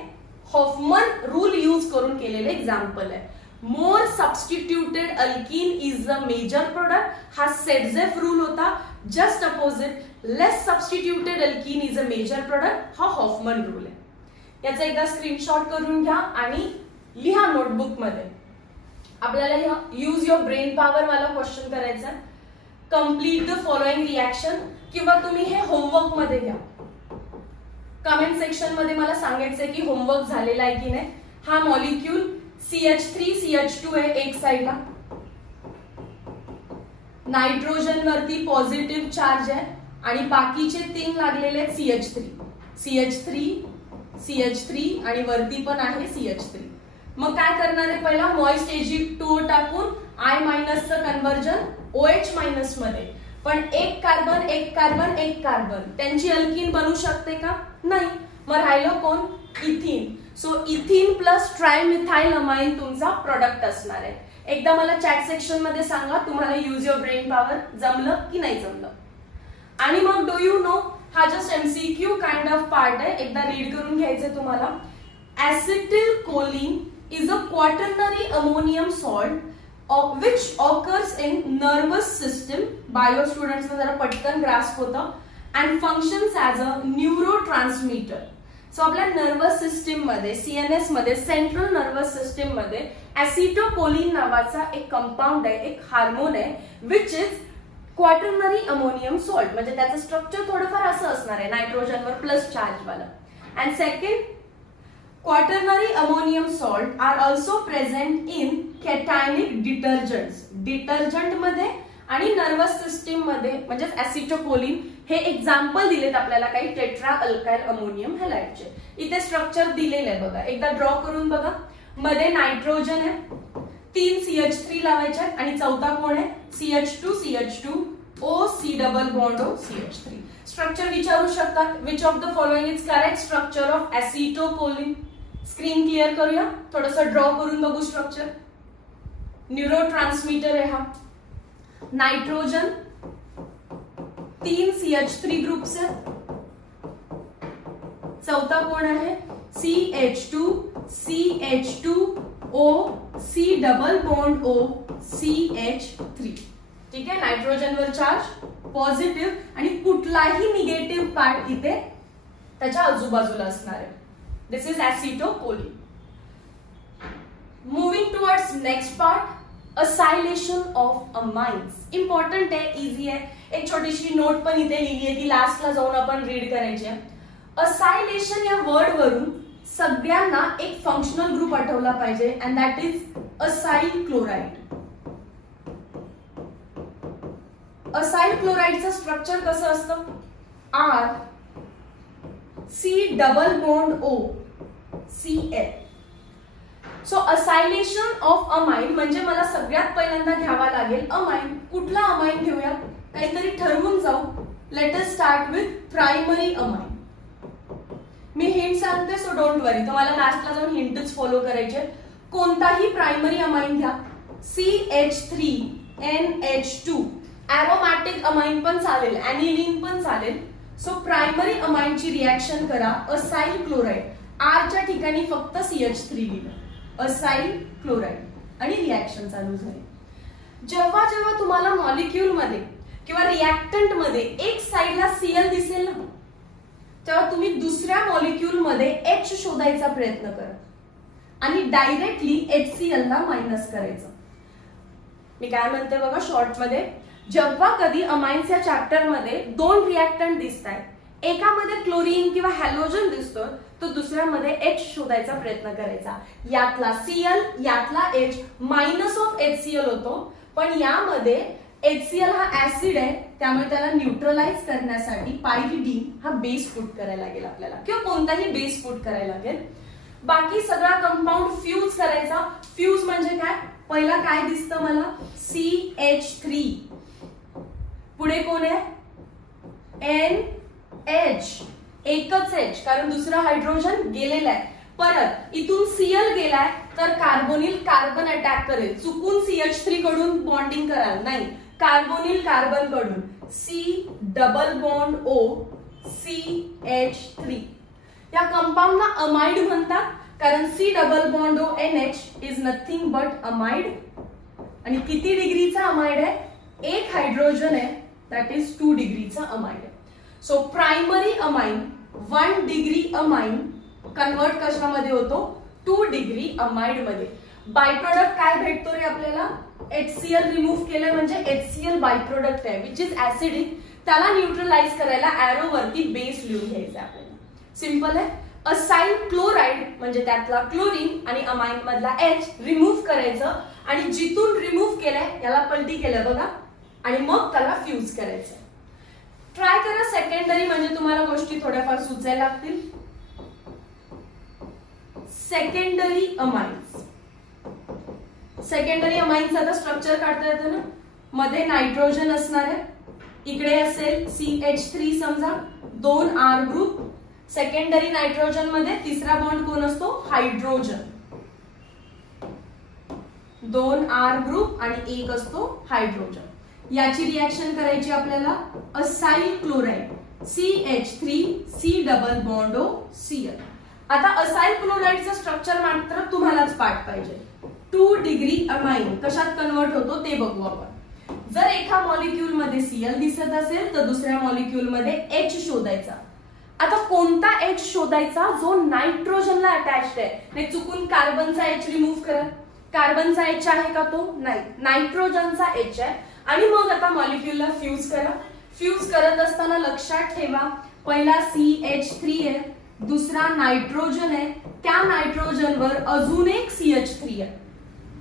हॉफमन रूल यूज करून केलेले एक्झाम्पल आहे. More substituted alkene is the major product, हा सेडझेफ रूल होता. Just opposite, less substituted alkene is a major product, हा हॉफमन रूल आहे. याचा एकदा स्क्रीनशॉट करून घ्या आणि लिहा नोटबुक मध्ये. आपल्याला यूज युअर ब्रेन पॉवर मला क्वेश्चन करायचा आहे. कम्प्लीट द फॉलोइंग रिएक्शन, किंवा तुम्ही हे होमवर्क मध्ये घ्या. कमेंट सेक्शन मध्ये मला सांगायचंय की होमवर्क झालेला आहे की नाही. हा मॉलिक्यूल CH3 CH2 आहे एक साइडला, नायट्रोजन वरती पॉझिटिव्ह चार्ज आहे आणि बाकीचे 3 लागलेले आहेत CH3 CH3 CH3 आणि वरती पण आहे CH3. मग काय करणार आहे, पहिला मॉइस्ट Ag2 टाकून I- चं कन्वर्जन OH- मध्ये. पण एक कार्बन एक कार्बन एक कार्बन, त्यांची अल्कीन बनू शकते का? नाही. मग राहिलं कोण? Ethene. So ethene plus trimethyl amine तुमचा प्रोडक्ट असणार आहे. एकदा मला चॅट सेक्शन मध्ये सांगा तुम्हाला यूज युअर ब्रेन पॉवर जमलं की नाही जमलं. आणि मग डू यू नो, हा just MCQ kind of part आहे, एकदा रीड करून घ्यायचं तुम्हाला. Acetyl choline is a quaternary ammonium salt which occurs in nervous system. Bio students जरा पटकन ग्रास्प होतं. and functions as a neurotransmitter. So आपल्या नर्वस सिस्टीम मध्ये, CNS मध्ये, सेंट्रल नर्वस सिस्टीम मध्ये ऍसिटोकोलिन नावाचा एक कंपाऊंड आहे, एक हार्मोन आहे, which is quaternary ammonium salt. म्हणजे त्याचं स्ट्रक्चर थोडंफार असं असणार आहे, नायट्रोजनवर प्लस चार्ज वाला. And second, quaternary ammonium salt are also present in cationic detergents. Detergent मध्ये आणि नर्वस सिस्टीम मध्ये, म्हणजे ऍसिटोकोलिन हे एक्झाम्पल दिलेत आपल्याला काही टेट्रा अल्काइल अमोनियम हॅलाइडचे. इथे स्ट्रक्चर दिलेलं आहे बघा, एकदा ड्रॉ करून बघा. मध्ये नायट्रोजन आहे, 3 CH3 लावायचे आहेत आणि चौथा कोण आहे? CH2 CH2 O C double bond O CH3. Structure विचारू शकतात. Which of the following is correct structure of acetylcholine? Screen clear करूया, थोडस ड्रॉ करून बघू स्ट्रक्चर. न्यूरोट्रान्समीटर आहे हा. नायट्रोजन, 3 CH3 ग्रुप्स आहेत. चौथा कोण आहे? CH2 CH2 O C double bond O CH3. ठीक आहे, नायट्रोजनवर चार्ज पॉझिटिव्ह आणि कुठलाही निगेटिव्ह पार्ट इथे त्याच्या आजूबाजूला असणार आहे. This is acetylcholine. Moving towards next part, acylation of amines. Important आहे, easy आहे. एक छोटीशी नोट पण इथे लिहिली आहे, ती लास्टला जाऊन आपण रीड करायची आहे. असायलेशन या वर्ड वरून सगळ्यांना एक फंक्शनल ग्रुप आठवला पाहिजे, and that is acyl chloride. Acyl क्लोराइडचं स्ट्रक्चर कसं असतं? R C double bond O Cl. So acylation of amine म्हणजे मला सगळ्यात पहिल्यांदा घ्यावा लागेल अमाइन. कुठला अमाइन घेऊया? काहीतरी ठरवून जाऊ. Late us start with primary amine. Me hint सांगते, सो डोंट वरी, तुम्हाला लास्टला जाऊन हिंटच फॉलो करायचे. कोणताही प्रायमरी अमाइन घ्या. CH3 NH2. एरोमॅटिक अमाइन पण चालेल, ऍनिलीन पण चालेल. सो प्रायमरी अमाइनची रिॲक्शन करा असाइल क्लोराइड, आरच्या ठिकाणी फक्त CH3 लिहिलं, असाइल क्लोराइड आणि रिॲक्शन चालू झाली. जेव्हा जेव्हा तुम्हाला मॉलिक्यूल मध्ये किंवा रिॲक्टंट मध्ये एक साइडला Cl दिसेल ना, तेव्हा तुम्ही दुसऱ्या मॉलिक्यूल मध्ये H शोधायचा प्रयत्न करा आणि डायरेक्टली HCl ला मायनस करायचं. मी काय म्हणते बघा शॉर्ट मध्ये, जेव्हा कधी अमाइन्सच्या चॅप्टर मध्ये दोन रिॲक्टंट दिसतात, एकामध्ये क्लोरीन किंवा हॅलोजन दिसतो तो दुसऱ्यामध्ये H शोधायचा प्रयत्न करायचा. यातला Cl यातला H मायनस ऑफ HCl होतो, पण यामध्ये HCl हा ऍसिड आहे, त्यामुळे त्याला न्यूट्रलाइज करण्यासाठी पायरिडीन हा बेस पुट करायला लागेल आपल्याला, किंवा कोणताही बेस पुट करायला लागेल. बाकी सगळा कंपाऊंड फ्यूज करायचा. फ्यूज म्हणजे काय, पहिला काय दिसतं मला, CH3, पुढे कोण आहे NH, एकच H कारण दुसरा हायड्रोजन गेलेला आहे. परत इथून Cl गेलाय तर कार्बोनिल कार्बन अटॅक करेल, चुकून CH3 कडून बॉन्डिंग कराल नाही, कार्बोनिल कार्बन कडून C double bond O CH3. या कंपाऊंडला अमाइड म्हणतात कारण C double bond O NH is nothing but amide. आणि किती डिग्रीचा अमाइड आहे, एक हायड्रोजन आहे, दॅट इज 2 डिग्रीचा अमाइड आहे. So primary amine 1 degree amine convert कशामध्ये होतो, 2 डिग्री अमाइड मध्ये. बाय प्रोडक्ट काय भेटतो रे आपल्याला, HCl रिमूव्ह केलं म्हणजे HCl बाय प्रोडक्ट आहे विच इज ऍसिडिक, त्याला न्यूट्रलाइज करायला एरो वरती बेस लिहून घ्यायचा आपल्याला. सिंपल आहे. असाइल क्लोराइड म्हणजे त्यातला क्लोरीन आणि अमाइन मधला H रिमूव्ह करायचं आणि जिथून रिमूव्ह केलंय याला पलटी केलं बघा आणि मग त्याला फ्यूज करायचं. ट्राय करा सेकंडरी, म्हणजे तुम्हाला गोष्टी थोड्याफार सुचायला लागतील. सेकंडरी अमाइन्स, सेकंडरी अमाइन्स आता स्ट्रक्चर काढता येतं ना, मध्ये नायट्रोजन असणार आहे, इकडे असेल CH3 समजा, 2 R ग्रुप. सेकंडरी नायट्रोजन मध्ये तिसरा बॉन्ड कोण असतो, हायड्रोजन, 2 R ग्रुप आणि एक असतो हायड्रोजन. याची रिॲक्शन करायची आपल्याला acyl chloride CH3 C double bond O Cl. आता असाइल क्लोराइडचं स्ट्रक्चर मात्र तुम्हालाच पाठ पाहिजे. 2 डिग्री अमाइन कशात कन्वर्ट होतो ते बघू आपण. जर एका मॉलिक्यूल मध्ये Cl दिसत असेल तर दुसऱ्या मॉलिक्यूल मध्ये H शोधायचा. आता कोणता H शोधायचा, जो नायट्रोजनला अटॅच्ड आहे, नाही चुकून कार्बनचा H रिमूव्ह करा, कार्बनचा H आहे का तो, नाही, नायट्रोजनचा H आहे. आणि मग आता मॉलिक्यूलला फ्यूज करा. फ्यूज करत असताना लक्षात ठेवा, पहिला CH3 आहे, दुसरा नायट्रोजन आहे, त्या नायट्रोजनवर अजून एक CH3 आहे,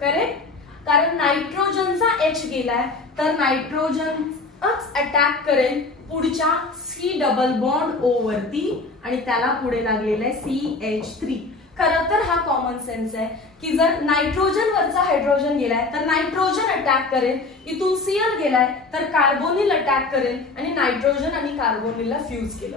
करेक्ट, कारण नायट्रोजनचा H गेलाय तर नायट्रोजनच अटॅक करेल पुढच्या C डबल बॉन्ड O वरती आणि त्याला पुढे लागलेला आहे CH3. खरं तर हा कॉमन सेन्स आहे की जर नायट्रोजन वरचा हायड्रोजन गेलाय तर नायट्रोजन अटॅक करेल, इथून Cl गेलाय तर कार्बोनिल अटॅक करेल आणि नायट्रोजन आणि कार्बोनिलला फ्यूज केलं.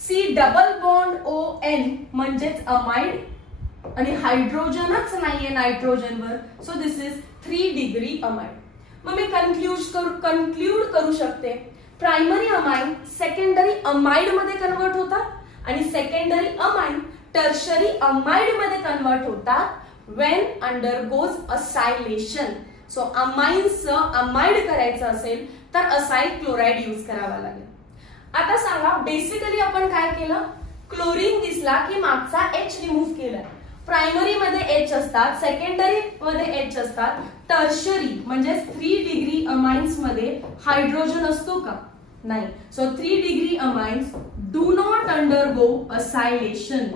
C double bond O N म्हणजेच अमाइड आणि हायड्रोजनच नाहीये नायट्रोजनवर, so this is 3 degree amide. मग मी कन्क्लूड करू शकते, प्रायमरी अमाइन सेकंडरी अमाइड मध्ये कन्वर्ट होतात आणि सेकंडरी अमाइन टर्शरी अमाइड मध्ये कन्वर्ट होतात when undergoes acylation. So amines amide करायचं असेल तर असाइल क्लोराइड यूज करावा लागेल. आता सांगा, बेसिकली आपण काय केलं, क्लोरीन दिसला की मागचा H रिमूव्ह केलाय. प्रायमरी मध्ये H असतात, सेकंडरी मध्ये H असतात, टर्शरी म्हणजे 3 डिग्री अमाइन्स मध्ये हायड्रोजन असतो का, नाही. So 3 degree amines do not undergo acylation,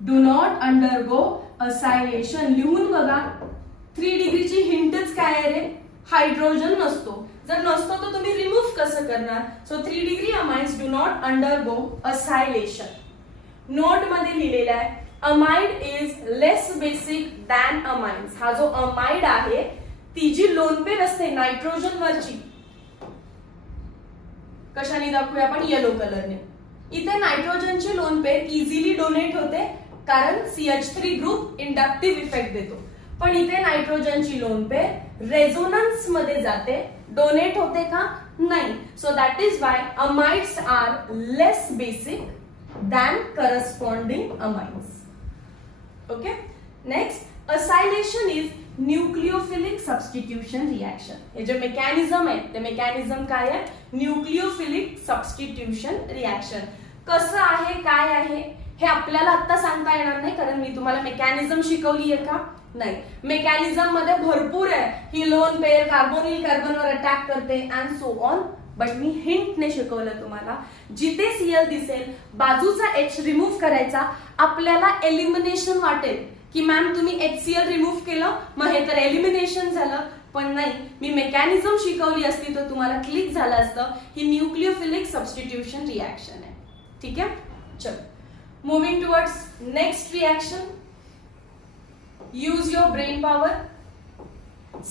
do not undergo acylation. लिहून बघा, 3 डिग्रीची हिंटच काय आहे रे, हायड्रोजन नसतो. जर नसतो तर तुम्ही रिमूव्ह कसं करणार. So 3 degree amines do not undergo acylation. Note मध्ये लिहिलेला आहे, amide is less basic than amines. हा जो अमाइड आहे ती जी लोन पेर असते नायट्रोजन वरची, कशाने दाखवूया आपण, येलो कलरने. इथे नायट्रोजनची लोन पेर इझिली डोनेट होते कारण CH3 ग्रुप इंडक्टिव्ह इफेक्ट देतो, पण इथे नायट्रोजनची लोन पेर रेझोनन्स मध्ये जाते डोनेट होते का? नाही. So that is why amides are less basic than corresponding amines. Okay. Next, acylation is nucleophilic substitution reaction. हे जे मेकॅनिझम आहे ते मेकॅनिझम काय आहे? Nucleophilic substitution reaction. कसं आहे, काय आहे हे आपल्याला आता सांगता येणार नाही, कारण मी तुम्हाला मेकॅनिझम शिकवली आहे का? नाही. मेकॅनिझम मध्ये भरपूर आहे. ही लोन पेअर कार्बोनिल कार्बनवर अटॅक करते अँड सो ऑन. बट मी हिंटने शिकवलं तुम्हाला. जिथे Cl दिसेल बाजूचा H रिमूव्ह करायचा. आपल्याला एलिमिनेशन वाटेल की मॅम तुम्ही HCl रिमूव्ह केलं मग हे तर एलिमिनेशन झालं, पण नाही. मी मेकॅनिझम शिकवली असती तर तुम्हाला क्लिक झालं असतं. ही न्यूक्लिओफिलिक सबस्टिट्यूशन रिएक्शन आहे. ठीक आहे. चलो, moving towards next reaction. Use your brain power.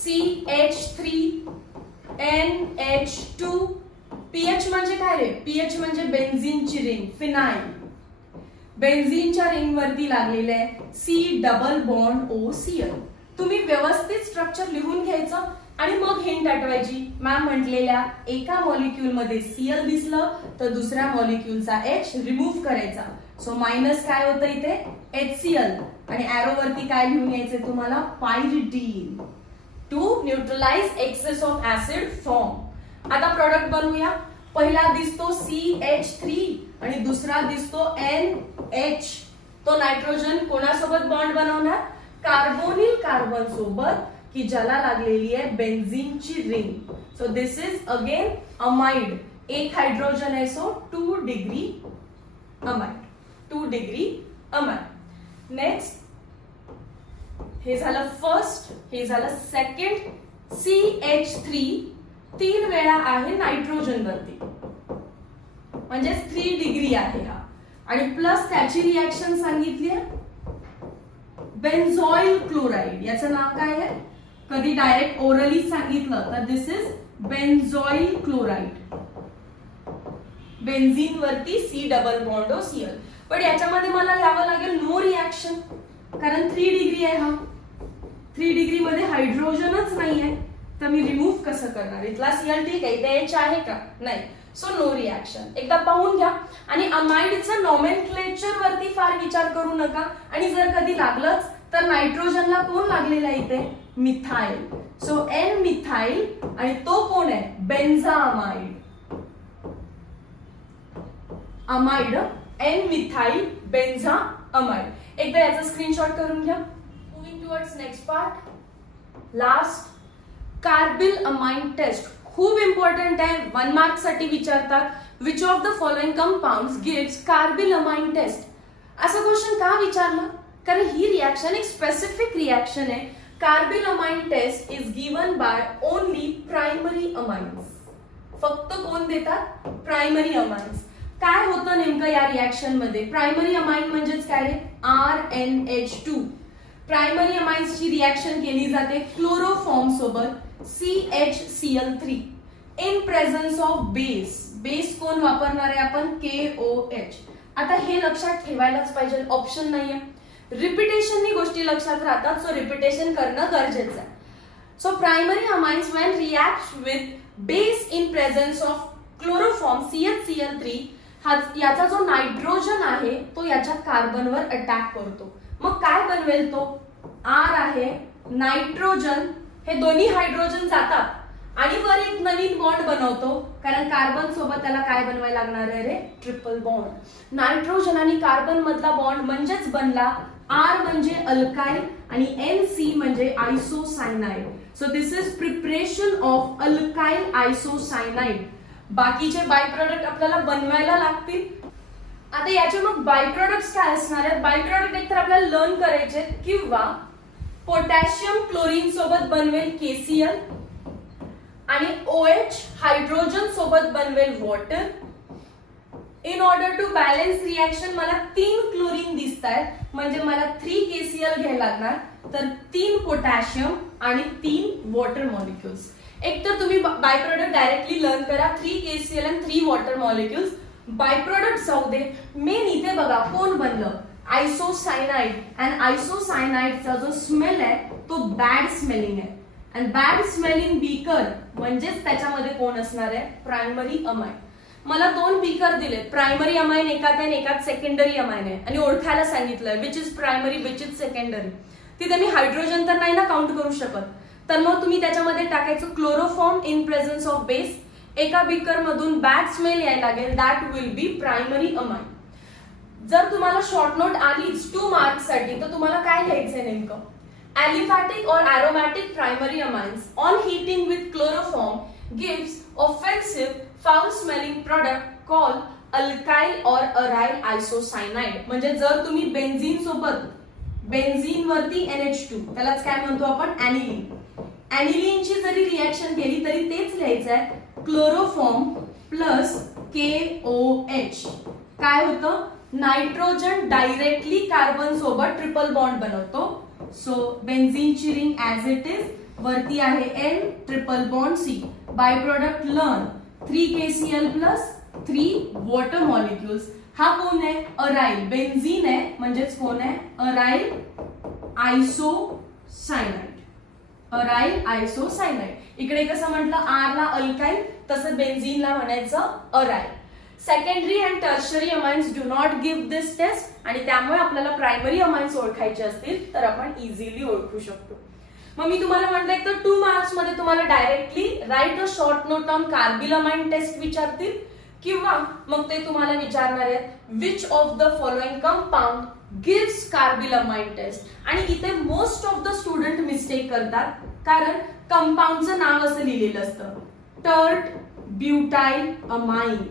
CH3NH2. PH म्हणजे काय रे? पीएच म्हणजे बेन्झीनची रिंग, फिनाइल. बेन्झीनच्या रिंग वरती लागलेले आहे C डबल बॉन्ड OCl. तुम्ही व्यवस्थित स्ट्रक्चर लिहून घ्यायचं आणि मग हिंट आठवायची. मॅम म्हटलेल्या एका मॉलिक्यूल मध्ये Cl दिसलं तर दुसऱ्या मॉलिक्यूलचा H रिमूव्ह करायचा. सो मायनस काय होतं इथे? HCl. आणि एरो वरती काय लिहून यायचंय तुम्हाला? Pyridine to neutralise excess of acid form. आता प्रोडक्ट बनवूया. पहिला दिसतो CH3 आणि दुसरा दिसतो NH. तो नायट्रोजन कोणासोबत बॉन्ड बनवणार? कार्बोनिल कार्बन सोबत, की ज्याला लागलेली आहे बेन्झीनची ring. So this is again amide. एक हायड्रोजन आहे, so 2 degree amide. 2 degree amide. Next, हे झालं फर्स्ट, हे झालं सेकंड. CH3 3 वेळा आहे नायट्रोजन वरती, म्हणजे 3 डिग्री आहे हा. आणि प्लस त्याची रिएक्शन सांगितली आहे बेन्झॉइल क्लोराइड. याचं नाव काय आहे? कधी डायरेक्ट ओरली सांगितलं तर दिस इज बेन्झॉइल क्लोराइड. बेन्झीन वरती C डबल बॉन्ड OCl. पण याच्यामध्ये मला लिहावं लागेल नो रिएक्शन, कारण 3 डिग्री आहे हा. 3 डिग्री मध्ये हायड्रोजनच नाहीये, तर मी रिमूव्ह कसं करणार? इथला Cl ठीक आहे, इथे H आहे का? नाही. So no reaction. एकदा पाहून घ्या. आणि अमाइडचं नॉमेनक्लेचर वरती फार विचार करू नका. आणि जर कधी लागलंच तर नायट्रोजनला कोण लागलेला आहे इथे? मिथाइल. So N methyl. आणि तो कोण आहे? Benzamide. Amide N methyl benzamide. एकदा याचा स्क्रीनशॉट करून घ्या. Moving towards next part. Last, carbyl amine test. खूप इम्पॉर्टंट आहे. 1 मार्क साठी विचारतात. Which of the following compounds gives carbyl amine test. असं क्वेश्चन का विचारलं? कारण ही रिएक्शन एक स्पेसिफिक रिएक्शन आहे. Carbyl amine test is given by only primary amines. फक्त कोण देतात? Primary amines. काय होतं नेमकं या रिएक्शन मध्ये? प्रायमरी अमाइन म्हणजेच काय रे? RNH2. प्रायमरी अमाइन्सची रिएक्शन केली जाते क्लोरोफॉर्म सोबत CHCl3 in presence of base. Base कोण वापरणार आहे आपण? KOH. आता हे लक्षात ठेवायलाच पाहिजे, ऑप्शन नाहीये. रिपिटेशननी गोष्टी लक्षात राहतात, सो रिपिटेशन करणं गरजेचं आहे. So primary amines when react with base in presence of chloroform CHCl3, याचा जो नायट्रोजन आहे तो याच्या कार्बनवर अटॅक करतो. मग काय बनवेल तो? R आहे, नायट्रोजन, हे दोन्ही हायड्रोजन जातात आणि वर एक नवीन बॉन्ड बनवतो, कारण कार्बन सोबत त्याला काय बनवायला लागणार आहे रे? Triple bond. नायट्रोजन आणि कार्बन मधला बॉन्ड म्हणजेच बनला R म्हणजे अल्काइल आणि NC म्हणजे isocyanide. So this is preparation of alkyl isocyanide. बाकीचे बाय प्रोडक्ट आपल्याला बनवायला लागतील. आता याचे मग बाय प्रोडक्ट्स काय असणार आहेत? बाय प्रोडक्ट एकतर आपल्याला लर्न करायचे, किंवा पोटॅशियम क्लोरीन सोबत बनवेल KCl आणि OH हायड्रोजन सोबत बनवेल water. In order to balance reaction मला 3 क्लोरीन दिसत आहेत, म्हणजे मला 3 KCl घ्यायला लागणार, तर 3 पोटॅशियम आणि 3 वॉटर मॉलिक्युल्स. एकतर तुम्ही बाय प्रोडक्ट डायरेक्टली लर्न करा, 3 KCl आणि 3 वॉटर मॉलिक्युल्स. बाय प्रोडक्ट जाऊ दे, मेन इथे बघा कोण बनलं? आयसोसायनाइड. अँड आयसोसायनाइडचा जो स्मेल आहे तो बॅड स्मेलिंग आहे. आणि बॅड स्मेलिंग बीकर म्हणजेच त्याच्यामध्ये कोण असणार आहे, प्रायमरी अमाइन. मला दोन बीकर दिले, प्रायमरी अमाइन एकात आहे आणि एकात सेकंडरी अमाइन आहे, आणि ओळखायला सांगितलंय which is primary which is secondary. तिथे मी हायड्रोजन तर नाही ना काउंट करू शकत, तर मग तुम्ही त्याच्यामध्ये टाकायचं chloroform in presence of base. एका बीकर मधून बॅड स्मेल यायला लागेल, that will be primary amine. जर तुम्हाला शॉर्ट नोट आलीच 2 मार्क्स साठी तर तुम्हाला काय लिहायचंय नेमकं, aliphatic or aromatic primary amines on heating with chloroform gives offensive foul smelling product called alkyl or aryl isocyanide. म्हणजे जर तुम्ही बेन्झीन सोबत, बेन्झीन वरती NH2 त्यालाच काय म्हणतो आपण, ऍनिलीन. ऍनिलीनची जरी रिएक्शन केली तरी तेच लिहायचं आहे, क्लोरोफॉर्म प्लस KOH. काय होतं, नायट्रोजन डायरेक्टली कार्बन सोबत ट्रिपल बॉन्ड बनवतो. सो बेन्झीनची रिंग ऍज इट इज, वरती आहे N triple bond C, by product learn 3KCl plus 3 water molecules. हा कोण आहे, अराइल. बेन्झीन आहे म्हणजेच कोण आहे, अराइल आयसोसायनाइड. अराइल आयसोसायनाइड. इकडे कसं म्हटलं आर ला अल्काइल, तसं बेन्झीनला म्हणायचं aryl. Secondary and tertiary amines do not give this test, आणि त्यामुळे आपल्याला प्रायमरी अमाइन्स ओळखायचे असतील तर आपण इझिली ओळखू शकतो. मग मी तुम्हाला म्हटलं एक तर 2 मार्क्स मध्ये तुम्हाला directly write a short note on carbyl amine test विचारतील, किंवा मग ते तुम्हाला विचारणार आहेत which of the following compound gives carbyl amine test. आणि इथे most of the student mistake करतात, कारण कंपाऊंडचं नाव असं लिहिलेलं असतं, tert butyl amine.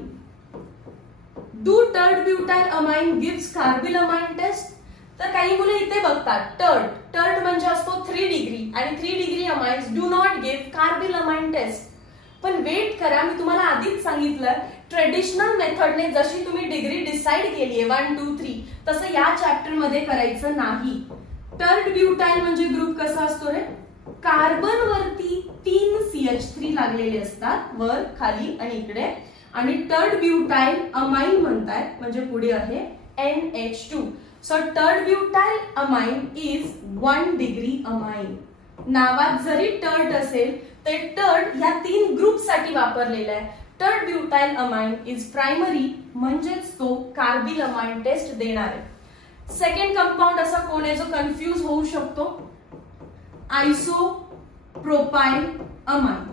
Do tert butyl amine gives carbyl amine test. तर काही मुलं इथे बघतात टर्ट, टर्ट म्हणजे असतो 3 डिग्री, आणि 3 degree amines do not give carbyl amine test. पण वेट करा, मी तुम्हाला आधीच सांगितलं ट्रेडिशनल मेथडने जशी तुम्ही डिग्री डिसाइड केली आहे 1 2 3, तसं या चॅप्टर मध्ये करायचं नाही. टर्ट ब्युटाइल म्हणजे ग्रुप कसा असतो रे, कार्बन वरती 3 CH3 लागलेले असतात, वर खाली आणि इकडे, आणि टर्ट ब्युटाइल अमाइन म्हणताय म्हणजे पुढे आहे NH2. So tert butyl amine is 1 degree amine. नावात जरी टर्ट असेल ते टर्ट या 3 ग्रुप साठी वापरलेला आहे. Tert butyl amine is primary, म्हणजेच तो कार्बिल अमाइन टेस्ट देणार आहे. सेकंड कंपाऊंड असा कोण आहे जो कन्फ्यूज होऊ शकतो, isopropyl amine.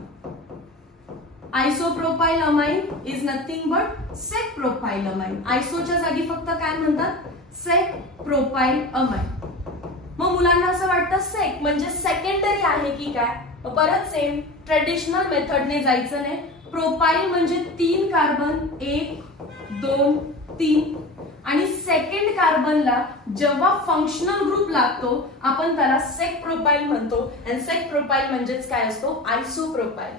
Isopropyl amine is nothing but sec propyl amine. आयसोच्या जागी फक्त काय म्हणतात, सेक प्रोपाइल अमाइन. मग मुलांना असं वाटतं सेक म्हणजे सेकंडरी आहे की काय, परत सेम ट्रेडिशनल मेथडने जायचं नाही. प्रोपाइल म्हणजे 3 कार्बन 1 2 3, आणि सेकंड कार्बनला जेव्हा फंक्शनल ग्रुप लागतो आपण त्याला सेक प्रोपाइल म्हणतो, आणि सेक प्रोपाइल म्हणजेच काय असतो, आयसोप्रोपाइल.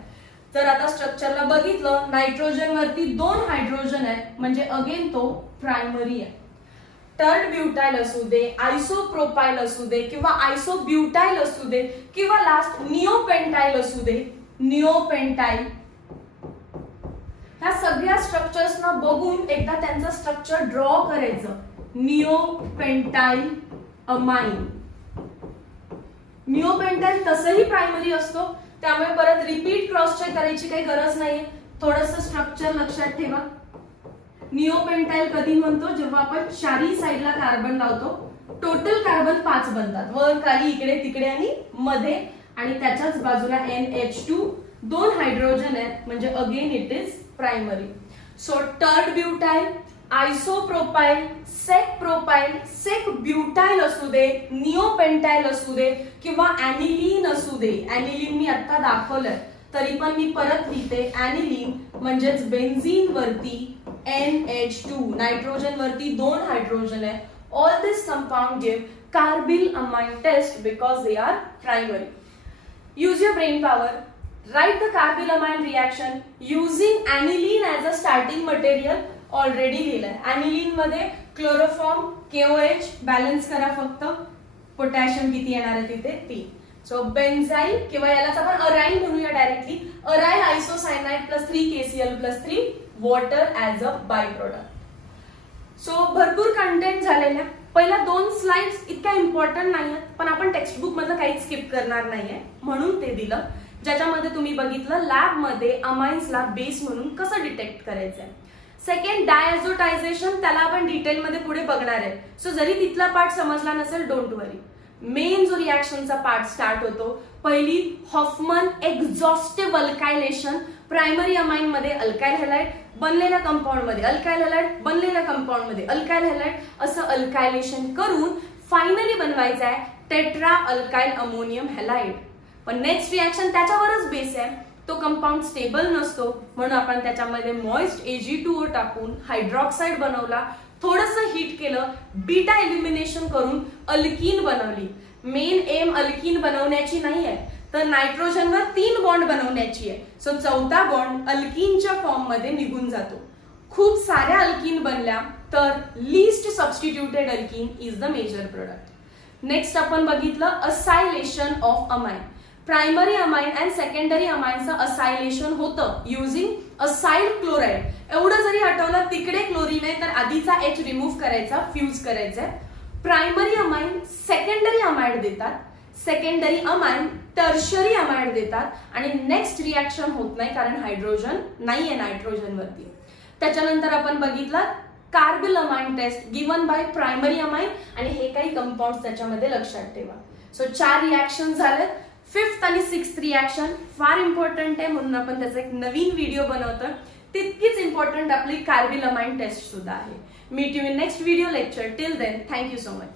तर आता स्ट्रक्चरला बघितलं, नायट्रोजन वरती 2 हायड्रोजन आहे म्हणजे अगेन तो प्रायमरी आहे. टर्ट ब्युटाइल असू दे, आयसोप्रोपाइल असू दे, किंवा आयसोब्युटाइल असू दे, किंवा लास्ट निओपेंटाइल असू दे, निओपेंटाइल. ह्या सगळ्या स्ट्रक्चर्सना बघून एकदा त्यांचं स्ट्रक्चर ड्रॉ करायचं. निओपेंटाइल अमाइन. निओपेंटाइल तसंही प्रायमरी असतो, त्यामुळे परत रिपीट क्रॉस चेक करायची काही गरज नाहीये. थोडंसं स्ट्रक्चर लक्षात ठेवा. निओपेंटाइल कधी म्हणतो, जेव्हा आपण चारी साईडला कार्बन लावतो, टोटल कार्बन 5 बनतात, वर खाली इकडे तिकडे आणि मध्ये, आणि त्याच्याच बाजूला NH2 2 हायड्रोजन आहेत म्हणजे again it is primary. So tert butyl, isopropyl, sec propyl, sec butyl असू दे, निओपेंटाइल असू दे, किंवा ऍनिलीन असू दे. ऍनिलीन मी आता दाखवलंय तरी पण मी परत लिहिते, ऍनिलीन म्हणजेच बेन्झीन वरती NH2, नायट्रोजन वरती 2 हायड्रोजन आहे. All this compound give carbyl amine test because they are primary. Use your brain power. Write the carbyl amine reaction using aniline as a starting material. Already लिहिलंय. aniline मध्ये chloroform KOH balance करा, फक्त potassium किती येणार आहे तिथे 3. So बेन्झाईल, किंवा यालाच आपण अराइल म्हणूया directly, aryl isocyanide plus 3KCl plus 3 water as a by product. So भरपूर कंटेंट झालेल्या. पहिल्या 2 स्लाइड्स इतक्या इम्पॉर्टंट नाही आहेत, पण आपण टेक्स्टबुक मधलं काहीच स्किप करणार नाहीये म्हणून ते दिलं, ज्याच्यामध्ये तुम्ही बघितलं लॅबमध्ये अमाइन्सला बेस म्हणून कसं डिटेक्ट करायचंय. सेकंड डायझोटायझेशन, त्याला आपण डिटेलमध्ये पुढे बघणार आहे. सो जरी तिथला पार्ट समजला नसेल, डोंट वरी. मेन जो रिॲक्शनचा पार्ट स्टार्ट होतो, पहिली हॉफमन एक्झॉस्टिव्ह अल्कायलेशन. प्रायमरी अमाइन मध्ये अल्काइल हॅलाइड बनलेल्या कंपाऊंड मध्ये अल्काइल हॅलाइड बनलेल्या कंपाऊंड मध्ये अल्काइल हॅलाइड असं अल्कायलेशन करून फायनली बनवायचं आहे टेट्रा अल्काइल अमोनियम हॅलाइड. पण नेक्स्ट रिॲक्शन त्याच्यावरच बेस आहे, तो कंपाऊंड स्टेबल नसतो म्हणून आपण त्याच्यामध्ये मॉइस्ट Ag2O टाकून हायड्रॉक्साईड बनवला, थोडंसं हीट केलं, बीटा एलिमिनेशन करून अल्कीन बनवली. मेन एम अल्कीन बनवण्याची नाही आहे, तर नायट्रोजनवर 3 बॉन्ड बनवण्याची आहे. सो 4था बॉन्ड अल्कीनच्या फॉर्म मध्ये निघून जातो. खूप साऱ्या अल्कीन बनल्या तर least substituted alkene is the major product. Next आपण बघितलं acylation of amine. Primary amine and secondary अमाइनचं असायलेशन होतं युझिंग असाइल क्लोराइड. एवढं जरी आठवलं, तिकडे क्लोरीन आहे तर आधीचा H रिमूव्ह करायचा, फ्यूज करायचा. प्रायमरी अमाइन सेकंडरी अमाइड देतात, सेकंडरी अमाइन टर्शरी अमाइड देतात आणि नेक्स्ट रिॲक्शन होत नाही कारण हायड्रोजन नाहीये नायट्रोजन वरती. त्याच्यानंतर आपण बघितलं carbyl amine test given by primary amine आणि हे काही कंपाऊंड त्याच्यामध्ये लक्षात ठेवा. सो 4 रिॲक्शन झालेत. 5th आणि 6th रिॲक्शन फार इम्पॉर्टंट आहे म्हणून आपण त्याचा एक नवीन व्हिडिओ बनवतोय. तितकीच इम्पॉर्टंट आपली कार्बिल अमाइन टेस्ट सुद्धा आहे. Meet you in next video lecture. Till then, thank you so much.